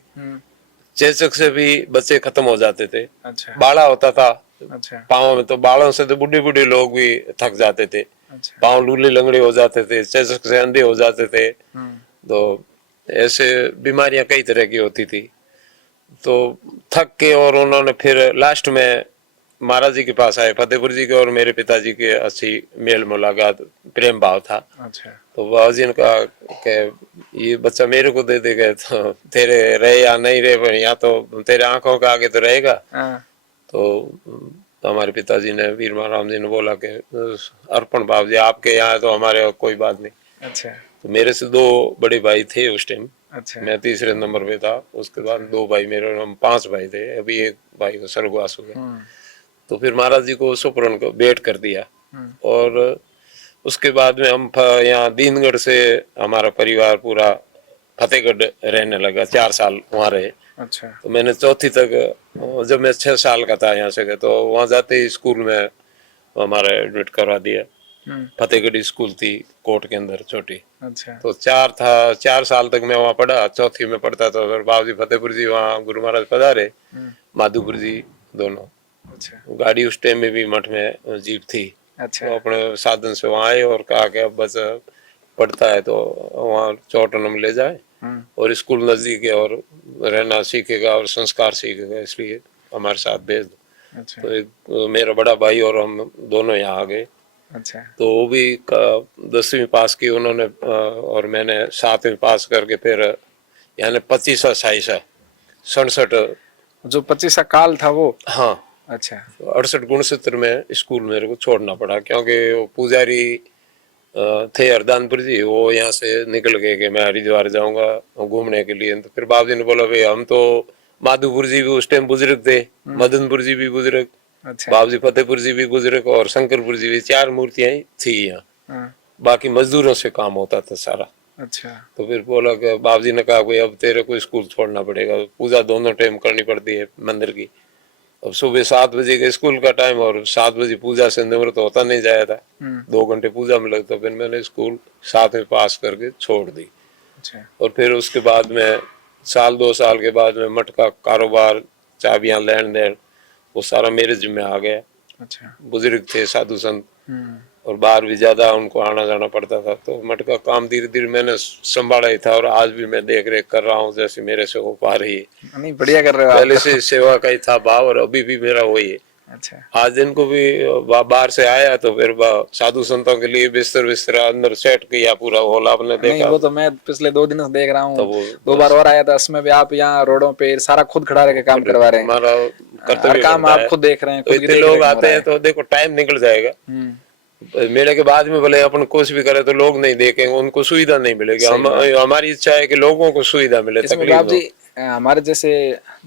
चेचक से भी बच्चे खत्म हो जाते थे। अच्छा। बाड़ा होता था अच्छा। पाँव में, तो बालों से तो बुढ़े बुढ़े लोग भी थक जाते थे। अच्छा। पाँव लूले लंगड़े हो जाते थे, चेचक से अंधे हो जाते थे। तो ऐसे बीमारियां कई तरह की होती थी। तो थक के और उन्होंने फिर लास्ट में महाराज जी के पास आए, फतेहपुर जी के, और मेरे पिताजी के अच्छी मेल मुलाकात, प्रेम भाव था। अच्छा। तो बाबा जी ने कहा कि ये बच्चा मेरे को दे देगा तो तेरे रहे या नहीं रहे, या तो तेरे आंखों के आगे तो रहेगा। तो हमारे पिताजी ने, वीर महाराम जी ने बोला कि अर्पण बाबू जी आपके यहाँ तो हमारे कोई बात नहीं। अच्छा। तो मेरे से 2 बड़े भाई थे उस टाइम। अच्छा। मैं तीसरे नंबर पे था, उसके बाद 2 भाई मेरे, हम 5 भाई थे। अभी एक भाई को स्वर्गवास हो गया। तो फिर महाराज जी को सुपरन को भेंट कर दिया। और उसके बाद में हम यहाँ दीनगढ़ से हमारा परिवार पूरा फतेहगढ़ रहने लगा, 4 साल वहाँ रहे। अच्छा। तो मैंने 4वीं तक, जब मैं 6 साल का था यहाँ से गए, तो वहाँ जाते ही स्कूल में हमारा एडमिट करवा दिया। फतेहगढ़ी स्कूल थी कोट के अंदर छोटी। अच्छा। तो 4 साल तक मैं वहाँ पढ़ा, चौथी में पढ़ता था। फिर बाबूजी फतेहपुर जी वहाँ गुरु महाराज पधारे, माधोपुर जी दोनों। अच्छा। गाड़ी उस टाइम में भी मठ में जीप थी। अच्छा। तो अपने साधन से वहाँ आए और कहा कि अब बस पढ़ता है तो वहाँ चौटन में ले जाए, और स्कूल नजदीक है और रहना सीखेगा और संस्कार सीखेगा, इसलिए हमारे साथ भेज दो। अच्छा। तो एक मेरा बड़ा भाई और हम दोनों यहाँ आ गए। अच्छा। तो वो भी 10वीं पास की उन्होंने, और मैंने 7वीं पास करके फिर यानी 25 साइसा 67, जो 25 का काल था वो। हाँ अच्छा। 68 69 में स्कूल मेरे को छोड़ना पड़ा, क्योंकि वो पुजारी थे हरदानपुर जी, वो यहाँ से निकल गए कि मैं हरिद्वार जाऊंगा घूमने के लिए। तो फिर बाबू जी ने बोला भाई हम तो, माधोपुर जी भी उस टाइम बुजुर्ग थे, मदनपुर जी भी बुजुर्ग, अच्छा। बाबू जी फतेहपुर जी भी बुजुर्ग, और शंकरपुर जी भी, 4 मूर्तियां थी यहाँ। बाकी मजदूरों से काम होता था सारा। अच्छा। तो फिर बोला कि बाबू जी ने कहा भाई अब तेरे को स्कूल छोड़ना पड़ेगा, पूजा दोनों टाइम करनी पड़ती है मंदिर की। अब सुबह 7 बजे के स्कूल का टाइम और 7 बजे पूजा से निवृत्त होता नहीं जाया था, 2 घंटे पूजा में लगता। फिर मैंने स्कूल 7वीं पास करके छोड़ दी। अच्छा। और फिर उसके बाद में 2 साल के बाद में मठ का कारोबार, चाबियां, लेन देन, वो सारा मेरे जिम्मे आ गया। अच्छा। बुजुर्ग थे साधु संत, और बाहर भी ज्यादा उनको आना जाना पड़ता था। तो मठ का काम धीरे धीरे मैंने संभाला ही था, और आज भी मैं देख रेख कर रहा हूँ जैसे मेरे से हो पा रही है। नहीं, बढ़िया कर रहे हो आप पहले तो। से सेवा का ही था भाव, और अभी भी मेरा वही है। अच्छा। आज दिन को भी बाहर से आया तो फिर साधु संतों के लिए बिस्तर बिस्तर अंदर सेट किया, पूरा हॉल आपने नहीं, देखा। वो तो मैं पिछले 2 दिनों से देख रहा हूँ। तो वो 2 बार और आया था, उसमें भी आप यहाँ रोडों पे सारा खुद खड़ा रह के काम करवा रहे हैं। हमारा हर कर्तव्य काम बनता आप है। खुद देख रहे हैं, तो खुद की इतने देख लोग रेख हो आते रहा हैं है। तो देखो टाइम निकल जाएगा। मेले के बाद में भले अपन कुछ भी करे तो लोग नहीं देखेंगे, उनको सुविधा नहीं मिलेगी। हमारी इच्छा है कि लोगों को सुविधा मिले, इसमें तकलीफ बाप ना जी, हो। हमारे जैसे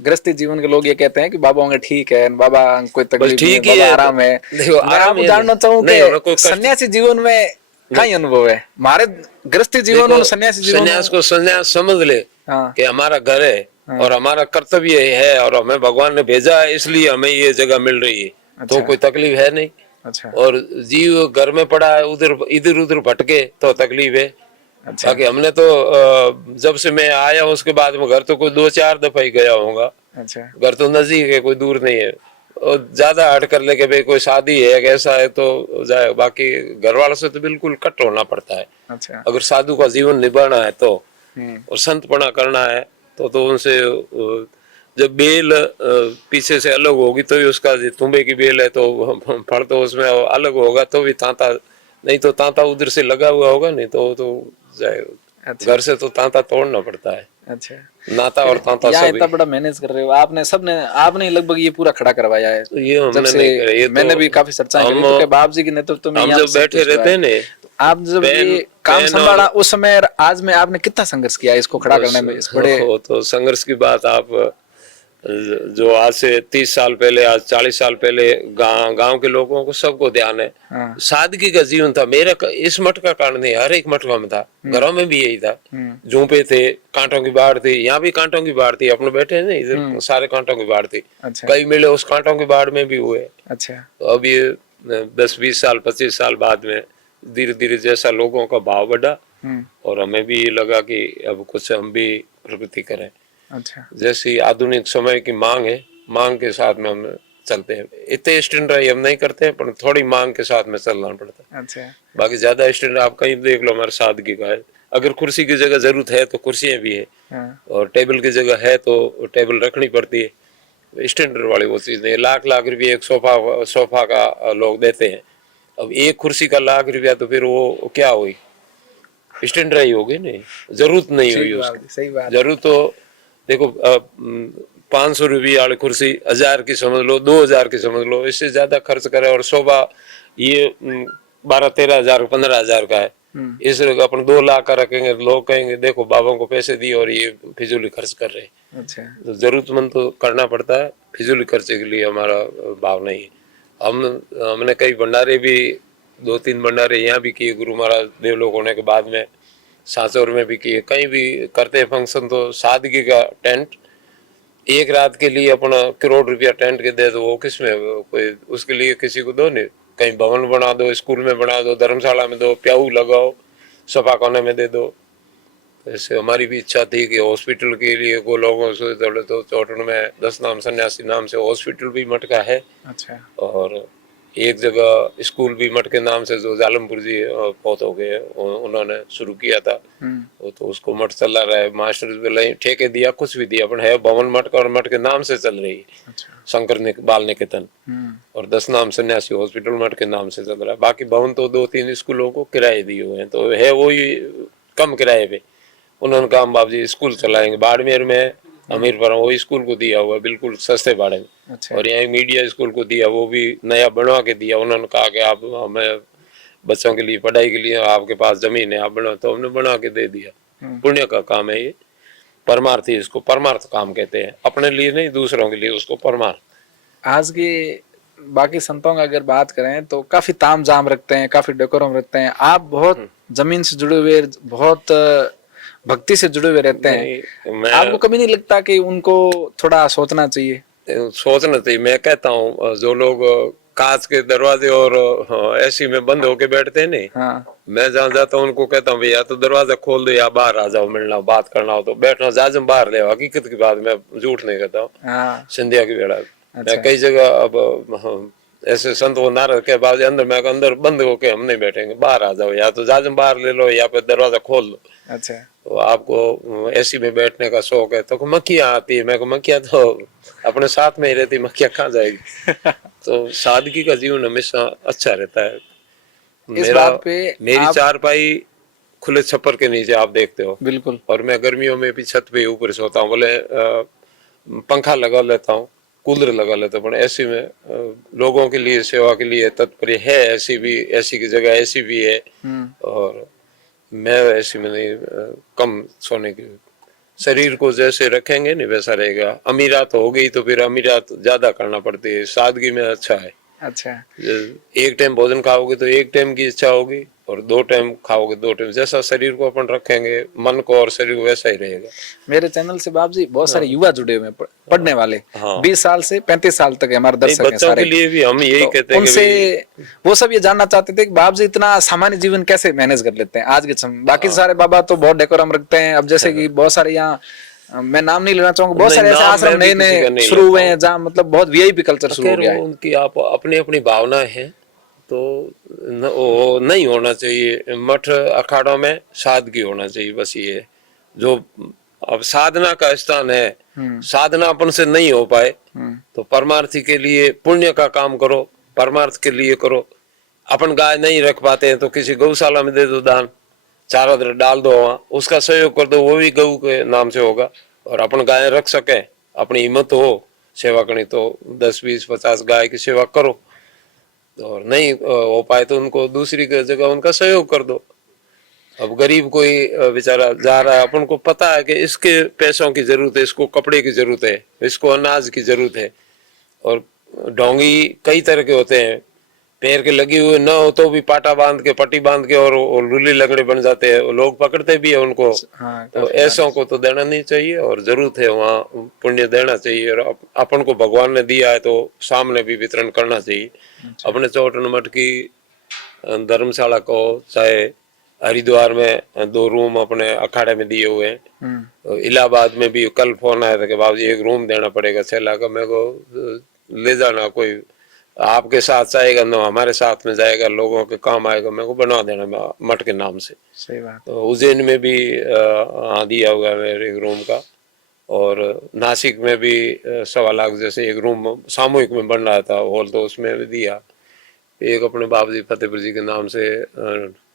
गृहस्थी जीवन के लोग ये कहते हैं कि बाबा होंगे ठीक है, बाबा कोई बस तकलीफ नहीं है, ठीक ही बाबा है। आराम है। देखो मैं आराम आपको ये जानना चाहूँ नहीं, हमें कोई कि कष्ट सन्यासी जीवन में क्या ही अनुभव है हमारे गृहस्थी जीवन देखो और सन्यासी जीवन संन्यास को संन्यास समझ ले हाँ। कि हमारा घर है और हमारा कर्तव्य है, और हमें भगवान ने भेजा है, इसलिए हमें ये जगह मिल रही है। तो अच्छा। कोई तकलीफ है नहीं। अच्छा। और जीव घर में पड़ा है, उधर इधर उधर भटके तो तकलीफ है। अच्छा। बाकी हमने तो जब से मैं आया उसके बाद में घर तो कोई 2-4 दफा ही गया होऊंगा। अच्छा। घर तो नजदीक है, कोई दूर नहीं है। और ज्यादा हट कर लेके भाई कोई शादी है ऐसा है तो जाए, बाकी घर वालों से तो बिल्कुल कट होना पड़ता है। अच्छा। अगर साधु का जीवन निभाना है तो, और संतपना करना है तो उनसे जब बेल पीछे से अलग होगी तो भी उसका, तुम्बे की बेल है तो फल तो उसमें अलग होगा तो भी तांता, नहीं तो तांता उधर से लगा हुआ होगा, नहीं तो जाएगा। अच्छा। घर से तो तांता तोड़ना पड़ता है। अच्छा। नाता और तांता यहाँ सभी। इतना बड़ा मैनेज कर रहे हो आपने, आपने लगभग ये पूरा खड़ा करवाया है। तो ये जब हमने से नहीं करे, ये मैंने तो भी काफी चर्चाएं करी तो बाप जी के नेतृत्व में हम यहाँ जब सब बैठे कुछ हुआ रहते है। हैं ने, आप जब ये काम संभाला उस समय आज में आपने कितना संघर्ष किया इसको खड़ा करने में, इस बड़े तो संघर्ष की बात आप जो आज से 30 साल पहले, आज 40 साल पहले गांव के लोगों को सबको ध्यान है। हाँ। सादगी का जीवन था मेरा। इस मठ का कारण नहीं, हर एक मठ में था, घरों में भी यही था। झूपे थे, कांटों की बाढ़ थी, यहाँ भी कांटों की बाढ़ थी, अपने बैठे हैं ना इधर सारे कांटों की बाढ़ थी। अच्छा। कई मेले उस कांटों की बाढ़ में भी हुए। अच्छा। तो अब ये 10-20 साल 25 साल बाद में धीरे धीरे जैसा लोगों का भाव बढ़ा, और हमें भी लगा कि अब कुछ हम भी प्रगति करें। अच्छा। जैसी आधुनिक समय की मांग है, मांग के साथ में हम चलते हैं। इतने स्टैंडर्ड हम नहीं करते हैं, पर थोड़ी मांग के साथ में चलना पड़ता है। अच्छा। बाकी ज्यादा स्टैंडर्ड आप कहीं देख लो हमारे सादगी का है। अगर कुर्सी की जगह जरूरत है तो कुर्सियां भी है, और टेबल की जगह है तो टेबल रखनी पड़ती है। स्टैंडर्ड वाली वो चीज नहीं। लाख लाख रुपये एक सोफा का लोग देते हैं। अब एक कुर्सी का लाख रुपया, तो फिर वो क्या हुई, स्टैंडर्ड ही होगी नहीं, जरूरत नहीं हुई उसकी। सही बात। जरूरत तो देखो 500 रुपये वाली कुर्सी 1000 की समझ लो, 2000 की समझ लो, इससे ज्यादा खर्च करे। और शोभा ये 12-13 हजार 15 हजार का है, इस अपन 2 लाख का रखेंगे, लोग कहेंगे देखो बाबा को पैसे दिए और ये फिजूली खर्च कर रहे हैं। अच्छा। तो जरूरतमंद तो करना पड़ता है, फिजूली खर्चे के लिए हमारा भाव नहीं है। हमने कई भंडारे भी, 2-3 भंडारे यहाँ भी किए गुरु महाराज देवलोक होने के बाद में, सांचौर में भी किए, कहीं भी करते हैं फंक्शन तो सादगी का टेंट। एक रात के लिए अपना 1 करोड़ रुपया टेंट के दे दो, वो किसमें कोई उसके लिए किसी को दो नहीं, कहीं भवन बना दो, स्कूल में बना दो, धर्मशाला में दो, प्याऊ लगाओ, सफा खाने में दे दो। ऐसे हमारी भी इच्छा थी कि हॉस्पिटल के लिए को लोगों से तो चौटन में 10 नाम सन्यासी नाम से हॉस्पिटल भी मठ का है। अच्छा। और एक जगह स्कूल भी मठ के नाम से जो जालमपुर जी बहुत हो गए उन्होंने शुरू किया था, वो तो उसको मठ चला रहा है। मास्टर भी ठेके दिया, कुछ भी दिया, अपन है भवन मठ का और मठ के नाम से चल रही है। अच्छा। शंकर ने बाल निकेतन और 10 नाम सन्यासी हॉस्पिटल मठ के नाम से चल रहा है। बाकी भवन तो 2-3 स्कूलों को किराए दिए हुए हैं, तो है वो ही कम किराए पे। उन्होंने कहा बाबू जी स्कूल चलाएंगे। बाड़मेर में हमीरपुर वो स्कूल को दिया हुआ बिल्कुल सस्ते भाड़े में। अच्छा। और यहाँ मीडिया स्कूल को दिया, वो भी नया बनवा के दिया। उन्होंने कहा कि आप हमें बच्चों के लिए पढ़ाई के लिए आपके पास जमीन है, आप बना, तो हमने बना के दे दिया। पुण्य का काम है ये, परमार्थी, इसको परमार्थ काम कहते हैं। अपने लिए नहीं, दूसरों के लिए उसको परमार्थ। आज के बाकी संतों का अगर बात करें तो काफी ताम झाम रखते हैं, काफी डेकोरम रखते हैं। आप बहुत जमीन से जुड़े हुए, बहुत भक्ति से जुड़े हुए रहते हैं। आपको कभी नहीं लगता कि उनको थोड़ा सोचना चाहिए? सोचना चाहिए। मैं कहता हूँ जो लोग कांच के दरवाजे और एसी में बंद होके बैठते हैं नहीं, हाँ। मैं जहाँ जाता हूँ उनको कहता हूँ भैया तो दरवाजा खोल दो या बाहर आ जाओ, मिलना बात करना हो तो बैठना, जाजम बाहर ले। हकीकत की बात, मैं झूठ नहीं कहता हूँ। हाँ। संध्या की बेड़ा अच्छा। मैं कई जगह अब ऐसे संत वो नारद के बाद अंदर, मैं अंदर बंद होके हम नहीं बैठेंगे, बाहर आ जाओ, या तो जाजम बाहर ले लो या फिर दरवाजा खोल दो। अच्छा। तो आपको एसी में बैठने का शौक है तो मक्खियाँ आती है। मैं को मक्खियाँ तो अपने साथ में ही रहती, मक्खियाँ कहाँ जाएगी। तो सादगी का जीवन हमेशा अच्छा रहता है। इस बात पे मेरी चारपाई खुले छप्पर के नीचे आप देखते हो। बिल्कुल। और मैं गर्मियों में भी छत पे ऊपर सोता हूँ, बोले पंखा लगा लेता हूँ, कूलर लगा लेता हूँ। ऐसी में लोगों के लिए, सेवा के लिए तत्पर है। ऐसी भी, ऐसी की जगह ऐसी भी है। और मैं ऐसी में नहीं कम सोने की, शरीर को जैसे रखेंगे नहीं वैसा रहेगा। अमीरात हो गई तो फिर अमीरात ज्यादा करना पड़ती है, सादगी में अच्छा है। अच्छा। एक टाइम भोजन खाओगे तो एक टाइम की इच्छा होगी, और 2 टाइम खाओगे 2 टाइम। जैसा शरीर को अपन रखेंगे मन को और शरीर को, वैसा ही रहेगा। मेरे चैनल से बाबू जी बहुत सारे युवा जुड़े हुए हैं, पढ़ने वाले। 20 साल से 35 साल तक हमारे दर्शक हैं बच्चों सारे। के लिए भी हम यही कहते हैं उनसे वो सब ये जानना चाहते थे कि बाबू जी इतना सामान्य जीवन कैसे मैनेज कर लेते हैं आज के समय। बाकी सारे बाबा तो बहुत डेकोरम रखते हैं। अब जैसे कि बहुत सारे यहाँ, मैं नाम नहीं लेना चाहूंगा, बहुत सारे ऐसे आश्रम नए नए शुरू हुए हैं जहाँ मतलब बहुत वीआईपी कल्चर शुरू हो गया है। उनकी आप अपनी अपनी भावनाएं हैं, तो वो नहीं होना चाहिए। मठ अखाड़ों में सादगी होना चाहिए, बस ये। जो अब साधना का स्थान है, साधना अपन से नहीं हो पाए तो परमार्थी के लिए पुण्य का काम करो, परमार्थ के लिए करो। अपन गाय नहीं रख पाते हैं तो किसी गौशाला में दे दो दान, चारा डाल दो, वहां उसका सहयोग कर दो, वो भी गौ के नाम से होगा। और अपन गाय रख सके, अपनी हिम्मत हो सेवा करनी तो 10, 20, 50 गाय की सेवा करो। और नहीं हो पाए तो उनको दूसरी जगह उनका सहयोग कर दो। अब गरीब कोई बेचारा जा रहा है, अपन को पता है कि इसके पैसों की जरूरत है, इसको कपड़े की जरूरत है, इसको अनाज की जरूरत है। और ढोंगी कई तरह के होते हैं, पैर के लगे हुए न हो तो भी पाटा बांध के, पट्टी बांध के और लुली लगड़े बन जाते हैं, लोग पकड़ते भी है उनको। हाँ, तो ऐसों को तो देना नहीं चाहिए, और जरूरत है वहाँ पुण्य देना चाहिए। और अपन को भगवान ने दिया है तो सामने भी वितरण करना चाहिए। अपने चौटन मठ की धर्मशाला को, चाहे हरिद्वार में 2 रूम अपने अखाड़े में दिए हुए हैं। इलाहाबाद में भी कल फोन आया था कि बाबू जी 1 रूम देना पड़ेगा 6 लाख का। मेरे को ले जाना, कोई आपके साथ जाएगा ना हमारे साथ में जाएगा, लोगों के काम आएगा, मेरे को बनवा देना मठ के नाम से। सही बात। तो उज्जैन में भी दिया हुआ है मेरे 1 रूम का। और नासिक में भी 1.25 लाख जैसे 1 रूम सामूहिक में बन रहा था हॉल, तो उसमें भी दिया। एक अपने बाबू जी फतेहपुर जी के नाम से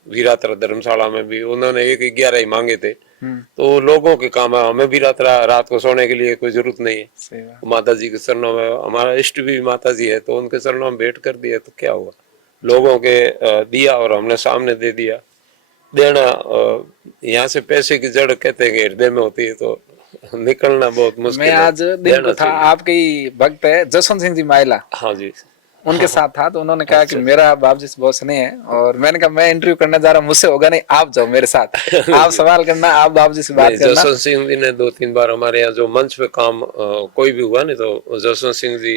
वीरात्रा धर्मशाला में भी उन्होंने 1.11 ही मांगे थे। तो लोगों के काम है, हमें वीरात्रा रात को सोने के लिए कोई जरूरत नहीं है। माता जी के चरणों में, हमारा इष्ट भी माता जी है, तो उनके चरणों में भेंट कर दिया तो क्या हुआ। लोगों के दिया और हमने सामने दे दिया। देना यहाँ से पैसे की जड़ कहते हैं कि हृदय में होती है, तो निकलना बहुत मुश्किल है। मैं आज दिन को था, आपके ही भक्त है जसवंत सिंह जी माइला, हाँ जी, उनके साथ था। तो उन्होंने कहा कि मेरा बाबू जी से बहुत स्नेह है, और मैंने कहा मैं इंटरव्यू करने जा रहा हूँ, मुझसे होगा नहीं, आप जाओ मेरे साथ, आप सवाल करना, आप बाबू जी से बात करना। जसवंत सिंह जी ने 2-3 बार हमारे यहाँ जो मंच पे काम कोई भी हुआ नहीं, तो जसवंत सिंह जी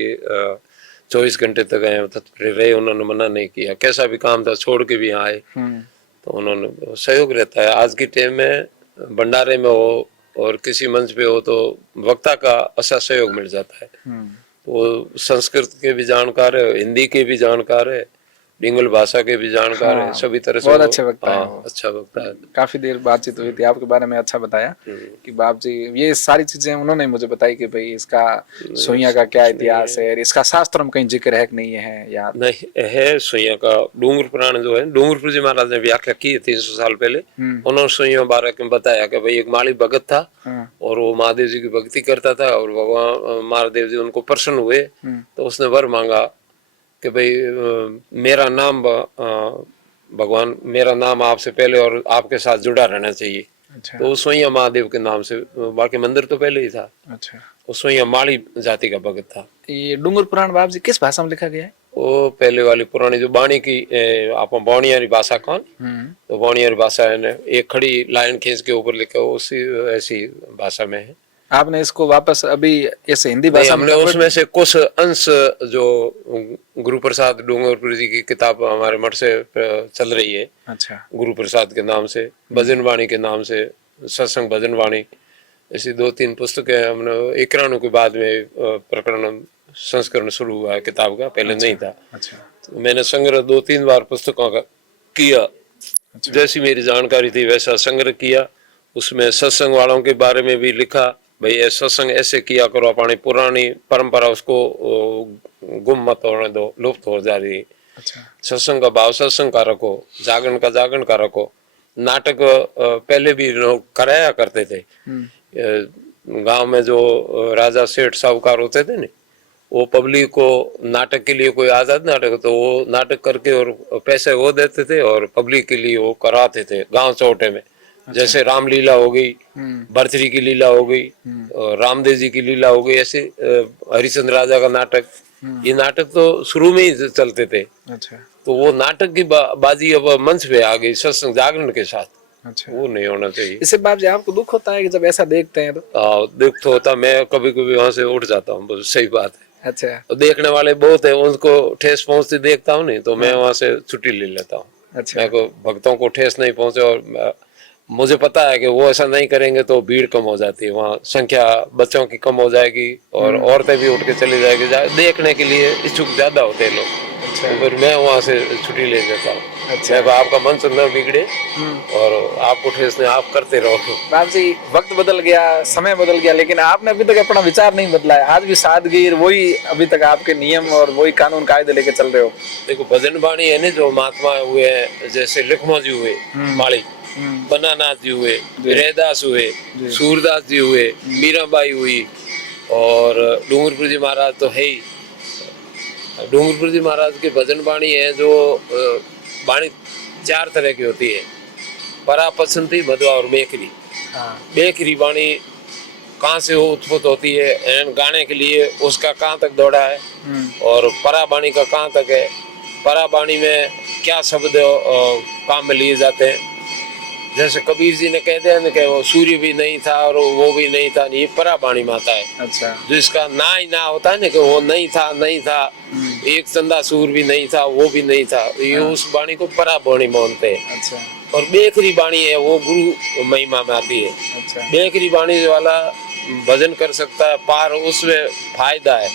24 घंटे तक आए तत्पर रहे, उन्होंने मना नहीं किया, कैसा भी काम था छोड़ के भी यहाँ आए। तो उन्होंने सहयोग रहता है। आज की टाइम में भंडारे में हो और किसी मंच पे हो तो वक्ता का अच्छा सहयोग मिल जाता है। तो वो संस्कृत के भी जानकार है, हिंदी के भी जानकार है, डिंगल भाषा के भी जानकार है, सभी तरह से बहुत अच्छे वक्ता है। अच्छा वक्ता है। काफी देर बातचीत हुई थी, आपके बारे में अच्छा बताया कि बाप जी ये सारी चीजें उन्होंने मुझे बताई कि भाई इसका सोइया का क्या इतिहास है, इसका शास्त्र में कहीं जिक्र है कि नहीं है या नहीं है। सोइया का डूंगर पुराण जो है, डूंगरपुर जी महाराज ने व्याख्या की है 300 साल पहले। उन्होंने सोइया बारे में बताया कि भाई एक माली भगत था और वो महादेव जी की भक्ति करता था और भगवान महादेव जी उनको प्रसन्न हुए तो उसने वर मांगा कि भाई मेरा नाम भगवान, मेरा नाम आपसे पहले और आपके साथ जुड़ा रहना चाहिए। अच्छा। तो सोइया महादेव के नाम से, बाकी मंदिर तो पहले ही था। अच्छा। वो सोइया माली जाति का भगत था। ये डूंगर पुराण बाप जी किस भाषा में लिखा गया है? वो पहले वाली पुरानी जो बाणी की आप बाणियारी भाषा कौन, तो बाणियारी भाषा है ना, एक खड़ी लाइन खींच के ऊपर लिखा उसी ऐसी भाषा में है। आपने इसको वापस अभी ऐसे हिंदी भाषा में? हमने उसमें से कुछ अंश जो गुरु प्रसाद डूंगरपुर जी की किताब हमारे मठ से चल रही है। अच्छा। गुरु प्रसाद के नाम से, भजन वाणी के नाम से, सत्संग भजन वाणी, ऐसी 2-3 पुस्तकें हमने 91 के बाद में प्रकरण संस्करण शुरू हुआ है किताब का, पहले नहीं था। अच्छा। तो मैंने संग्रह 2-3 बार पुस्तकों का किया। अच्छा। जैसी मेरी जानकारी थी वैसा संग्रह किया। उसमें सत्संग वालों के बारे में भी लिखा, भाई ये सत्संग ऐसे किया करो, अपनी पुरानी परंपरा उसको गुम मत होने दो, लुप्त हो जा रही। अच्छा। सत्संग का भाव सत्संग का रखो, जागरण का जागरण का रखो। नाटक पहले भी लोग कराया करते थे। गांव में जो राजा सेठ साहूकार होते थे ना, वो पब्लिक को नाटक के लिए कोई आजाद नाटक तो वो नाटक करके और पैसे वो देते थे और पब्लिक के लिए वो कराते थे गांव चौटे में। अच्छा। जैसे रामलीला हो गई, भरतरी की लीला हो गई, रामदेव जी की लीला हो गई, ऐसे हरिश्चंद्र राजा का नाटक, ये नाटक तो शुरू में ही चलते थे। अच्छा। तो वो नाटक की बाजी अब मंच पे आ गई सत्संग जागरण के साथ। अच्छा। वो नहीं होना चाहिए। इससे बाप जी आपको दुख होता है कि जब ऐसा देखते हैं तो? दुख तो होता, मैं कभी कभी वहां से उठ जाता हूँ, सही बात है। अच्छा। तो देखने वाले बहुत है, उनको ठेस पहुंचती देखता हूँ नहीं तो मैं वहां से छुट्टी ले लेता हूँ। अच्छा। मैं को भक्तों को ठेस नहीं पहुंचे और मुझे पता है कि वो ऐसा नहीं करेंगे तो भीड़ कम हो जाती है, वहाँ संख्या बच्चों की कम हो जाएगी और औरतें भी उठ के चली जाएगी, देखने के लिए इच्छुक ज्यादा होते हैं लोग। अच्छा। तो फिर मैं वहाँ से छुट्टी ले लेता हूँ। अच्छा। आपका मन न बिगड़े और आपको ठेस नहीं, आप करते रहो। बाप जी वक्त बदल गया, समय बदल गया, लेकिन आपने अभी तक अपना विचार नहीं बदला है। आज भी सादगीर वही, अभी तक आपके नियम और वही कानून कायदे लेके चल रहे हो। देखो भजन वाणी है ना, जो महात्मा हुए हैं, जैसे लखमा जी हुए माली, बनानाथ जी हुए, रैदास हुए, सूरदास जी हुए, मीराबाई हुई और डूंगरपुर जी महाराज तो है ही। डूंगरपुर जी महाराज के भजन वाणी है जो वाणी 4 तरह की होती है, परा, पसंती, मधुआ और बेकरी। बेकरी वाणी कहाँ से उत्पत्त होती है एंड गाने के लिए उसका कहाँ तक दौड़ा है, और परा वाणी का कहाँ तक है, परा वाणी में क्या शब्द काम में लिए जाते हैं। जैसे कबीर जी ने कह दिया ना कि वो सूर्य भी नहीं था और वो भी नहीं था, ये परा वाणी में आता है। अच्छा। जो इसका ना ही ना होता है ना कि वो नहीं था, नहीं था, एक चंदा सूर भी नहीं था, वो भी नहीं था, ये उस वाणी को परा वाणी मानते हैं। अच्छा। और बेकरी वाणी है वो गुरु महिमा में आती है। अच्छा। बेकरी वाणी वाला भजन कर सकता है, पार उसमें फायदा है।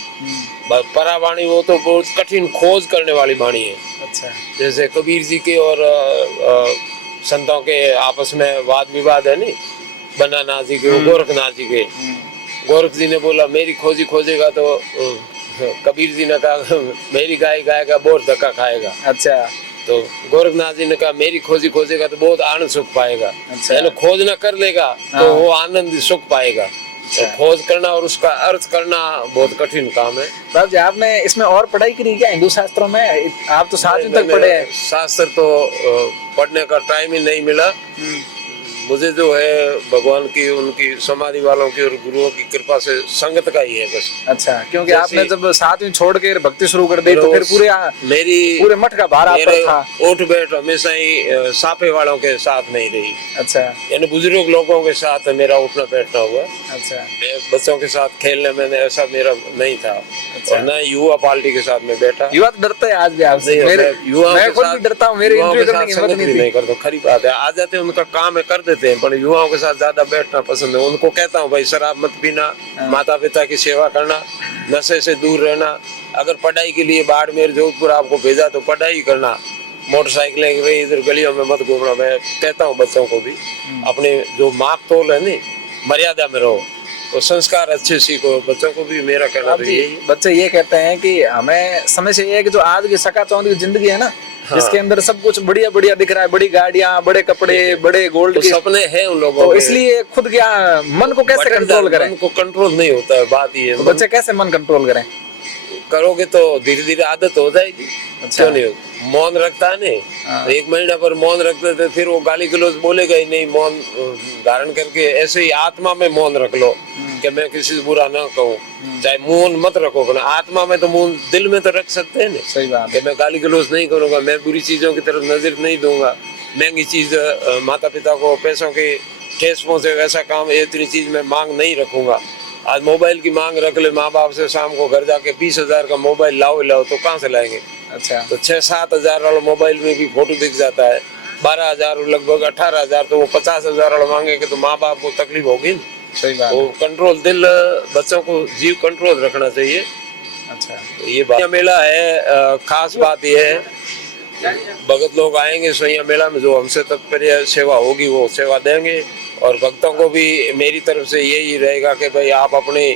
परा वाणी वो तो बहुत कठिन खोज करने वाली वाणी है। अच्छा। जैसे कबीर जी के और संतों के आपस में वाद विवाद है नहीं, बनानाथ जी के, गोरखनाथ जी के। गोरख जी ने बोला मेरी खोजी खोजेगा तो कबीर जी ने कहा मेरी गाय गाएगा बोर धक्का खाएगा। अच्छा। तो गोरखनाथ जी ने कहा मेरी खोजी खोजेगा तो बहुत आनंद सुख पाएगा। अच्छा। खोजना कर लेगा तो वो आनंद सुख पाएगा। तो खोज करना और उसका अर्थ करना बहुत कठिन काम है। बाबू जी आपने इसमें और पढ़ाई करी क्या हिंदू शास्त्रों में? आप तो 7वीं तक पढ़े हैं। शास्त्र तो पढ़ने का टाइम ही नहीं मिला। मुझे जो है भगवान की, उनकी समाधि वालों की और गुरुओं की कृपा से संगत का ही है बस। अच्छा, क्योंकि जैसे- आपने जब 7वीं छोड़ के भक्ति शुरू कर दी तो फिर मेरी पूरे मठ का भार आप पर था। उठ बैठ हमेशा ही साफे वालों के साथ नहीं रही, अच्छा यानी बुजुर्ग लोगों के साथ मेरा उठना बैठना हुआ। अच्छा बच्चों के साथ खेलने में ऐसा मेरा नहीं था। अच्छा। और न युवा पार्टी के साथ में बैठा। युवा तो डरते हैं आज भी आपसे। मैं खुद भी डरता हूँ, मेरे इंटरव्यू करने की हिम्मत नहीं करता। खरी बात है, आ जाते हैं, उनका काम है कर देते हैं, पर युवाओं के साथ ज्यादा बैठना पसंद है। उनको कहता हूँ भाई शराब मत पीना, माता पिता की सेवा करना, नशे से दूर रहना। अगर पढ़ाई के लिए बाड़मेर जोधपुर आपको भेजा तो पढ़ाई करना, मोटरसाइकिलें इधर गलियों में मत घूमना। मैं कहता हूँ बच्चों को भी अपने जो माप तोल है नहीं, मर्यादा में रहो, तो संस्कार अच्छे सीखो। बच्चों को भी मेरा कहना तो यही है। बच्चे ये कहते हैं कि हमें समय से ये है कि जो आज की सकाचौंध की जिंदगी है ना, जिसके अंदर सब कुछ बढ़िया बढ़िया दिख रहा है, बड़ी गाड़ियां, बड़े कपड़े, बड़े गोल्ड तो के सपने हैं उन लोगों तो के। इसलिए खुद क्या मन को कैसे कंट्रोल करें? मन को कंट्रोल नहीं होता है, बात ये तो है। बच्चे कैसे मन कंट्रोल करें? करोगे तो धीरे धीरे आदत हो जाएगी। अच्छा। क्यों नहीं होगी? मौन रखता है नहीं तो 1 महीना पर मौन रखते थे, फिर वो गाली गलौज बोलेगा ही नहीं। मौन धारण करके ऐसे ही आत्मा में मौन रख लो कि मैं किसी से बुरा ना कहूँ। चाहे मौन मत रखो, पर आत्मा में तो मौन दिल में तो रख सकते हैं ना। सही बात कि मैं गाली गलौज नहीं करूंगा, मैं बुरी चीजों की तरफ नजर नहीं दूंगा, महंगी चीज माता पिता को पैसों की ठेस पहुंचे वैसा काम, इतनी चीज में मांग नहीं रखूंगा। आज मोबाइल की मांग रख ले माँ बाप से, शाम को घर जाके 20,000 का मोबाइल लाओ तो कहाँ से लाएंगे? अच्छा। तो 6-7 हजार वाला मोबाइल में भी फोटो दिख जाता है, 12,000 लगभग 18,000, तो वो 50,000 वाला मांगेंगे तो माँ बाप को तकलीफ होगी ना। सही बात। वो कंट्रोल, दिल, बच्चों को जीव कंट्रोल रखना चाहिए। अच्छा। तो ये बात मेला है। खास बात ये है भगत लोग आएंगे सोइया मेला में, जो हमसे तत्पर्य सेवा होगी वो सेवा देंगे। और भक्तों को भी मेरी तरफ से यही रहेगा कि भाई आप अपनी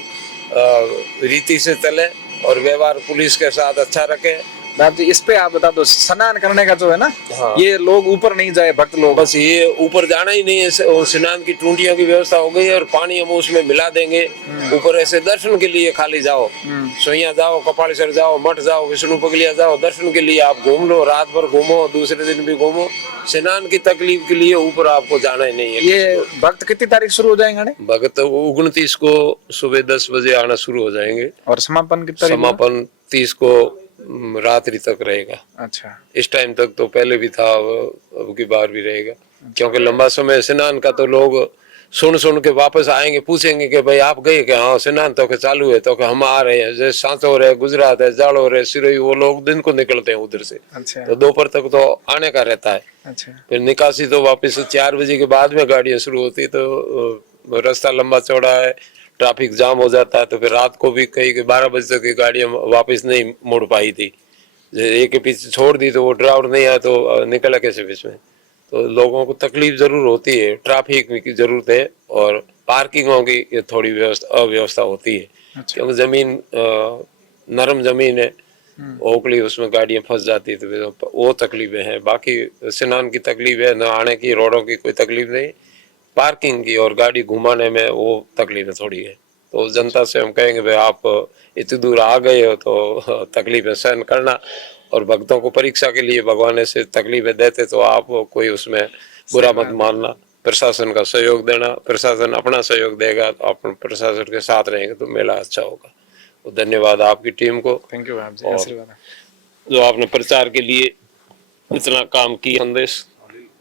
रीति से चले और व्यवहार पुलिस के साथ अच्छा रखें। बाप जी, इस पे आप बता दो, स्नान करने का जो है ना, हाँ। ये लोग ऊपर नहीं जाए, भक्त लोग बस ये ऊपर जाना ही नहीं है। स्नान की टूटियों की व्यवस्था हो गई है और पानी हम उसमें मिला देंगे। ऊपर ऐसे दर्शन के लिए खाली जाओ, सोइया जाओ, कपालेश्वर जाओ, मठ जाओ, विष्णु पगलिया जाओ, दर्शन के लिए आप घूम लो, रात भर घूमो, दूसरे दिन भी घूमो। स्नान की तकलीफ के लिए ऊपर आपको जाना ही नहीं है। ये भक्त कितनी तारीख शुरू हो जाएंगे? भगत 29 को सुबह 10 बजे आना शुरू हो जाएंगे और समापन कितनी तारीख? समापन 30 को रात्रि तक रहेगा। अच्छा। इस टाइम तक तो पहले भी था, अब की बार भी रहेगा। क्योंकि लंबा समय स्नान का तो लोग सुन के वापस आएंगे, पूछेंगे कि भाई आप गए क्या? हाँ स्नान तो के चालू है, तो हम आ रहे हैं। जैसे सांचौर है, गुजरात है, जालोर है, सिरोही, वो लोग दिन को निकलते हैं उधर से। अच्छा। तो दोपहर तक तो आने का रहता है। अच्छा। फिर निकासी तो वापस 4 बजे के बाद में गाड़ियां शुरू होती, तो रास्ता लंबा चौड़ा है, ट्रैफिक जाम हो जाता है। तो फिर रात को भी कई 12 बजे तक की गाड़ियां वापस नहीं मुड़ पाई थी। एक के पीछे छोड़ दी तो वो ड्राइवर नहीं आया तो निकला कैसे बीच में? तो लोगों को तकलीफ जरूर होती है, ट्रैफिक की जरूरत है और पार्किंगों की थोड़ी अव्यवस्था होती है। अच्छा। क्योंकि जमीन नरम जमीन है, ओखली, उसमें गाड़ियां फंस जाती है, तो वो तकलीफें हैं। बाकी स्नान की तकलीफ है, न आने की, रोडों की कोई तकलीफ नहीं, पार्किंग की और गाड़ी घुमाने में वो तकलीफें थोड़ी है। तो जनता से हम कहेंगे भाई आप इतनी दूर आ गए हो तो तकलीफें सहन करना, और भक्तों को परीक्षा के लिए भगवान ऐसे तकलीफें देते तो आप कोई उसमें बुरा मत मानना। प्रशासन का सहयोग देना, प्रशासन अपना सहयोग देगा तो आप प्रशासन के साथ रहेंगे तो मेला अच्छा होगा। तो धन्यवाद आपकी टीम को। थैंक यू बाप जी, आशीर्वाद। जो आपने प्रचार के लिए इतना काम किया, संदेश